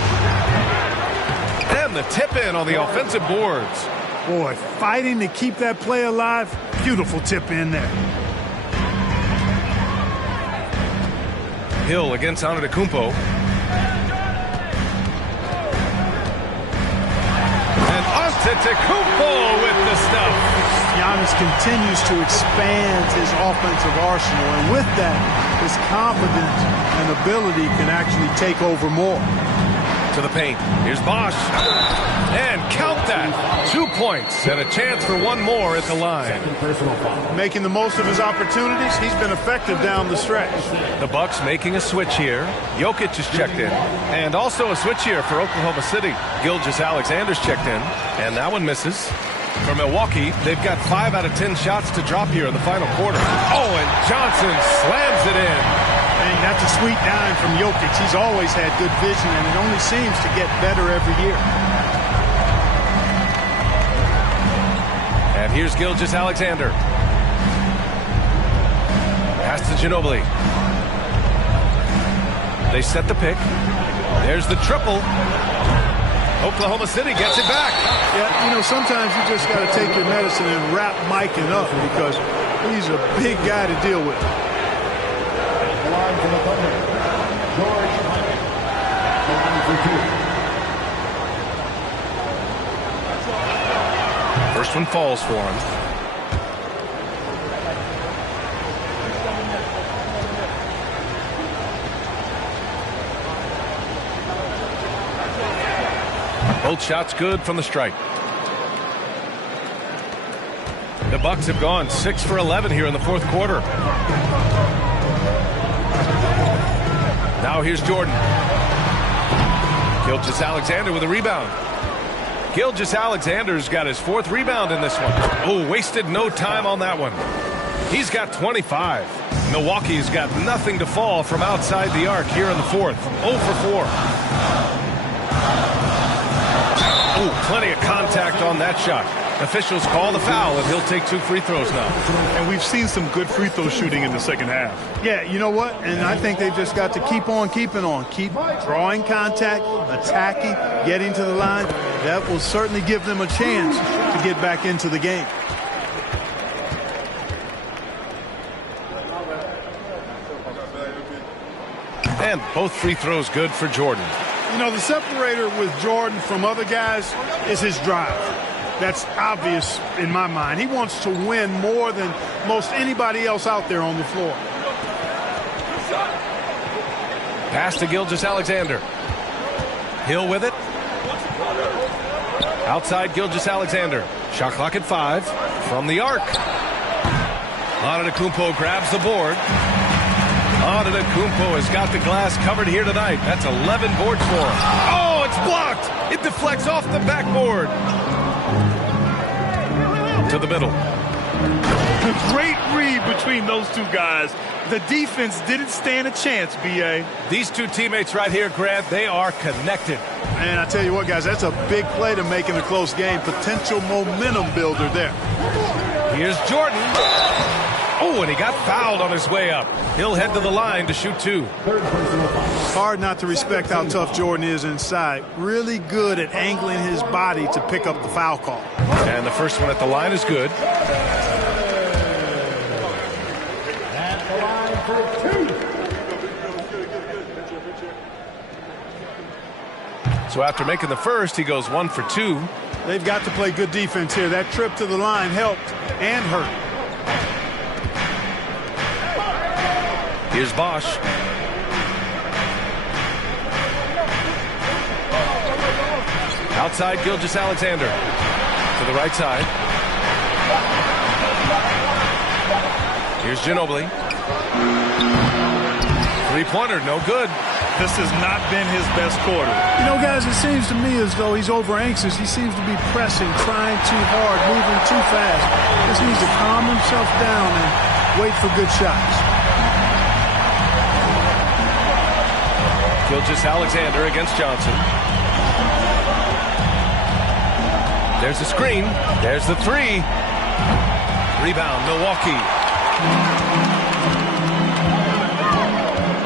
And the tip in on the offensive boards. Boy, fighting to keep that play alive. Beautiful tip in there. Hill against Antetokounmpo. And Antetokounmpo with the stuff. Giannis continues to expand his offensive arsenal, and with that, his confidence and ability can actually take over more. To the paint. Here's Bosch. And count that. 2 points and a chance for one more at the line. Making the most of his opportunities. He's been effective down the stretch. The Bucks making a switch here. Jokic is checked in. And also a switch here for Oklahoma City. Gilgeous-Alexander's checked in. And that one misses. For Milwaukee, they've got 5 out of 10 shots to drop here in the final quarter. Oh, and Johnson slams it in. And that's a sweet dime from Jokic. He's always had good vision, and it only seems to get better every year. And here's Gilgeous-Alexander. Pass to Ginobili. They set the pick. There's the triple. Oklahoma City gets it back. Yeah, you know, sometimes you just got to take your medicine and wrap Mike up because he's a big guy to deal with. The line for the Thunder, George Hill. The line for 2. First one falls for him. Both shots good from the strike. The Bucks have gone 6 for 11 here in the fourth quarter. Now here's Jordan. Gilgeous-Alexander with a rebound. Gilgeous-Alexander's got his 4th rebound in this one. Oh, wasted no time on that one. He's got 25. Milwaukee's got nothing to fall from outside the arc here in the fourth. 0 for 4. Oh, plenty of contact on that shot. Officials call the foul, and he'll take 2 free throws now. And we've seen some good free throw shooting in the second half. Yeah, you know what? And I think they've just got to keep on keeping on. Keep drawing contact, attacking, getting to the line. That will certainly give them a chance to get back into the game. And both free throws good for Jordan. You know, the separator with Jordan from other guys is his drive. That's obvious in my mind. He wants to win more than most anybody else out there on the floor. Pass to Gilgeous-Alexander. Hill with it. Outside Gilgeous-Alexander. Shot clock at 5 from the arc. Antetokounmpo grabs the board. Antetokounmpo has got the glass covered here tonight. That's 11 boards for him. Oh, it's blocked. It deflects off the backboard. To the middle. Great read between those two guys. The defense didn't stand a chance, B.A. These two teammates right here, Grant, they are connected. And I tell you what, guys, that's a big play to make in a close game. Potential momentum builder there. Here's Jordan. Oh, and he got fouled on his way up. He'll head to the line to shoot 2. Hard not to respect how tough Jordan is inside. Really good at angling his body to pick up the foul call. And the first one at the line is good. At the line for 2. So after making the first, he goes 1 for 2. They've got to play good defense here. That trip to the line helped and hurt. Here's Bosch. Outside Gilgeous-Alexander. To the right side. Here's Ginobili. Three-pointer, no good. This has not been his best quarter. You know, guys, it seems to me as though he's over-anxious. He seems to be pressing, trying too hard, moving too fast. Just needs to calm himself down and wait for good shots. Gilgeous-Alexander against Johnson. There's the screen. There's the 3. Rebound, Milwaukee.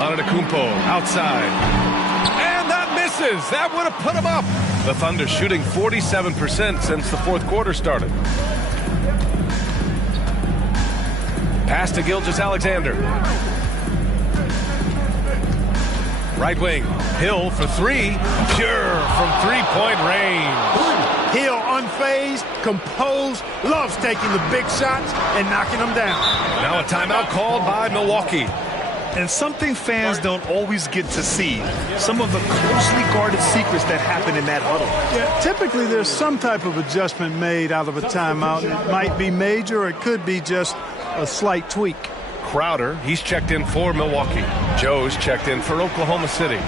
Antetokounmpo outside. And that misses. That would have put him up. The Thunder shooting 47% since the fourth quarter started. Pass to Gilgeous-Alexander. Right wing. Hill for 3. Pure from three-point range. Hill unfazed, composed, loves taking the big shots and knocking them down. Now a timeout called by Milwaukee. And something fans don't always get to see, some of the closely guarded secrets that happen in that huddle. Yeah, typically there's some type of adjustment made out of a timeout. It might be major or it could be just a slight tweak. Crowder, he's checked in for Milwaukee. Joe's checked in for Oklahoma City.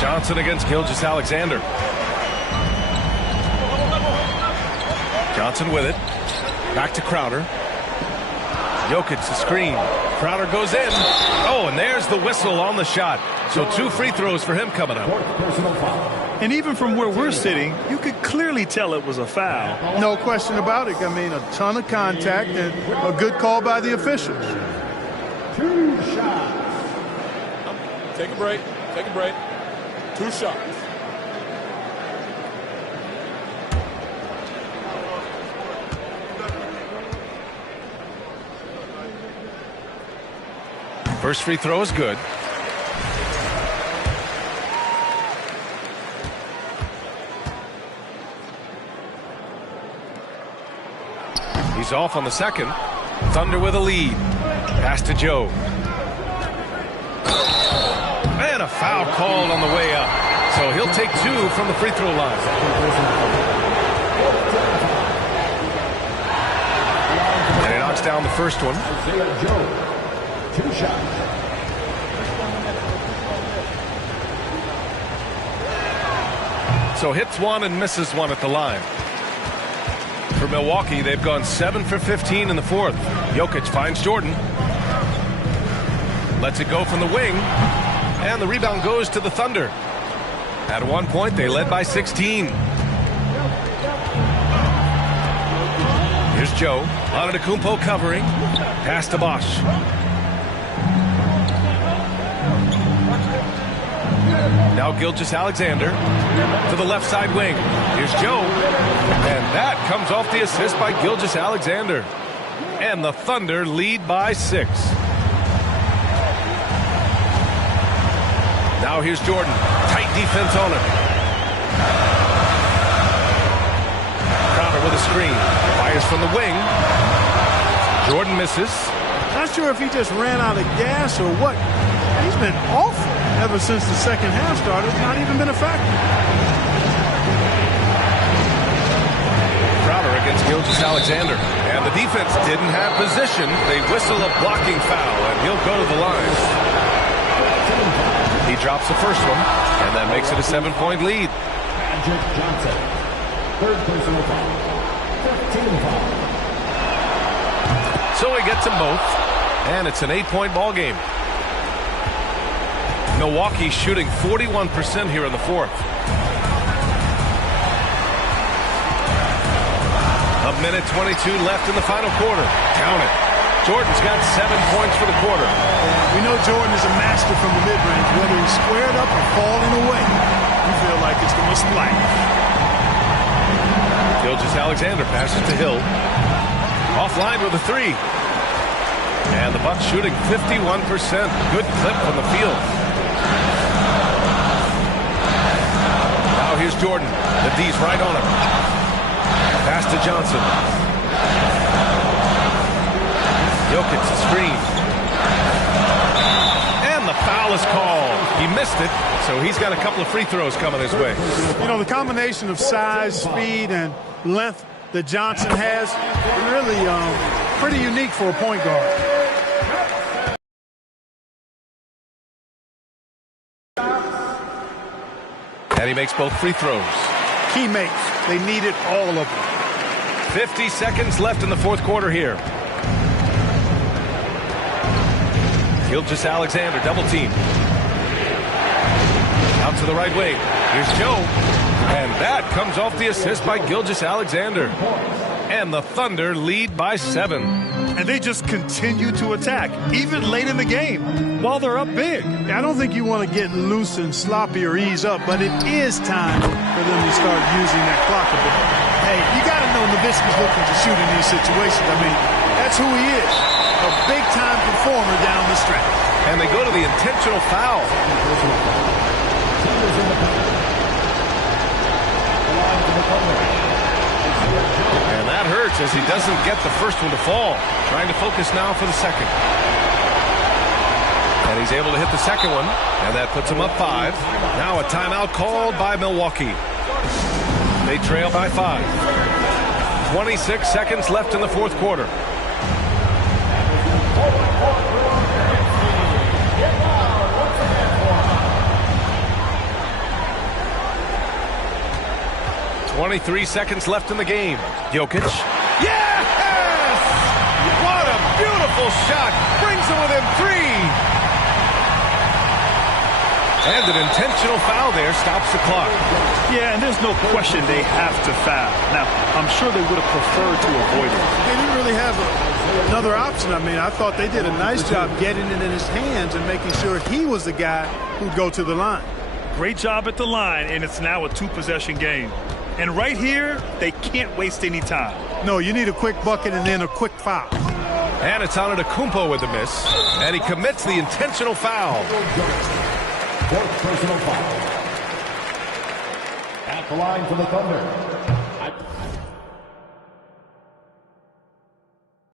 Johnson against Gilgeous-Alexander. Johnson with it. Back to Crowder. Jokic the screen. Crowder goes in. Oh, and there's the whistle on the shot. So 2 free throws for him coming up. And even from where we're sitting, you could clearly tell it was a foul. No question about it. I mean, a ton of contact and a good call by the officials. 2 shots. Take a break. Take a break. 2 shots. First free throw is good. He's off on the second. Thunder with a lead. Pass to Joe. And a foul called on the way up. So he'll take 2 from the free throw line. And he knocks down the first one. 2 shots. So hits 1 and misses 1 at the line. For Milwaukee, they've gone 7 for 15 in the fourth. Jokic finds Jordan. Lets it go from the wing. And the rebound goes to the Thunder. At one point, they led by 16. Here's Joe. Antetokounmpo covering. Pass to Bosch. Now Gilgeous-Alexander to the left side wing. Here's Joe. And that comes off the assist by Gilgeous-Alexander. And the Thunder lead by 6. Now here's Jordan. Tight defense on him. Crowder with a screen. Fires from the wing. Jordan misses. Not sure if he just ran out of gas or what. He's been awful ever since the second half started. It's not even been a factor. Crowder against Gilgeous-Alexander. And the defense didn't have position. They whistle a blocking foul, and he'll go to the line. He drops the first one, and that makes it a 7-point lead. Magic Johnson. 3rd personal foul. 15 foul. So he gets them both, and it's an 8-point ball game. Milwaukee shooting 41% here in the fourth. A minute 22 left in the final quarter. Count it. Jordan's got 7 points for the quarter. We know Jordan is a master from the mid-range, whether he's squared up or falling away. You feel like it's going to splash. Gilgeous-Alexander passes to Hill. Offline with a 3. And the Bucks shooting 51%. Good clip from the field. Now here's Jordan. The D's right on him. Pass to Johnson. Jokic the screen. And the foul is called. He missed it, so he's got a couple of free throws coming his way. You know, the combination of size, speed, and length that Johnson has really pretty unique for a point guard. And he makes both free throws. Key makes. They needed all of them. 50 seconds left in the fourth quarter here. Gilgeous-Alexander double team. Out to the right wing. Here's Joe. And that comes off the assist by Gilgeous-Alexander. And the Thunder lead by 7. And they just continue to attack, even late in the game, while they're up big. I don't think you want to get loose and sloppy or ease up, but it is time for them to start using that clock a bit. Hey, you got to know Nowitzki's looking to shoot in these situations. I mean, that's who he is, a big-time performer down the stretch. And they go to the intentional foul. And that That hurts as he doesn't get the first one to fall. Trying to focus now for the second. And he's able to hit the second one, and that puts him up 5. Now a timeout called by Milwaukee. They trail by 5. 26 seconds left in the fourth quarter. .23 seconds left in the game. Jokic. Yes! What a beautiful shot. Brings him within 3. And an intentional foul there stops the clock. Yeah, and there's no question they have to foul. Now, I'm sure they would have preferred to avoid it. They didn't really have another option. I mean, I thought they did a nice job getting it in his hands and making sure he was the guy who'd go to the line. Great job at the line, and it's now a 2-possession game. And right here, they can't waste any time. No, you need a quick bucket and then a quick foul. And it's Antetokounmpo with the miss. And he commits the intentional foul. 4th personal foul. At the line for the Thunder.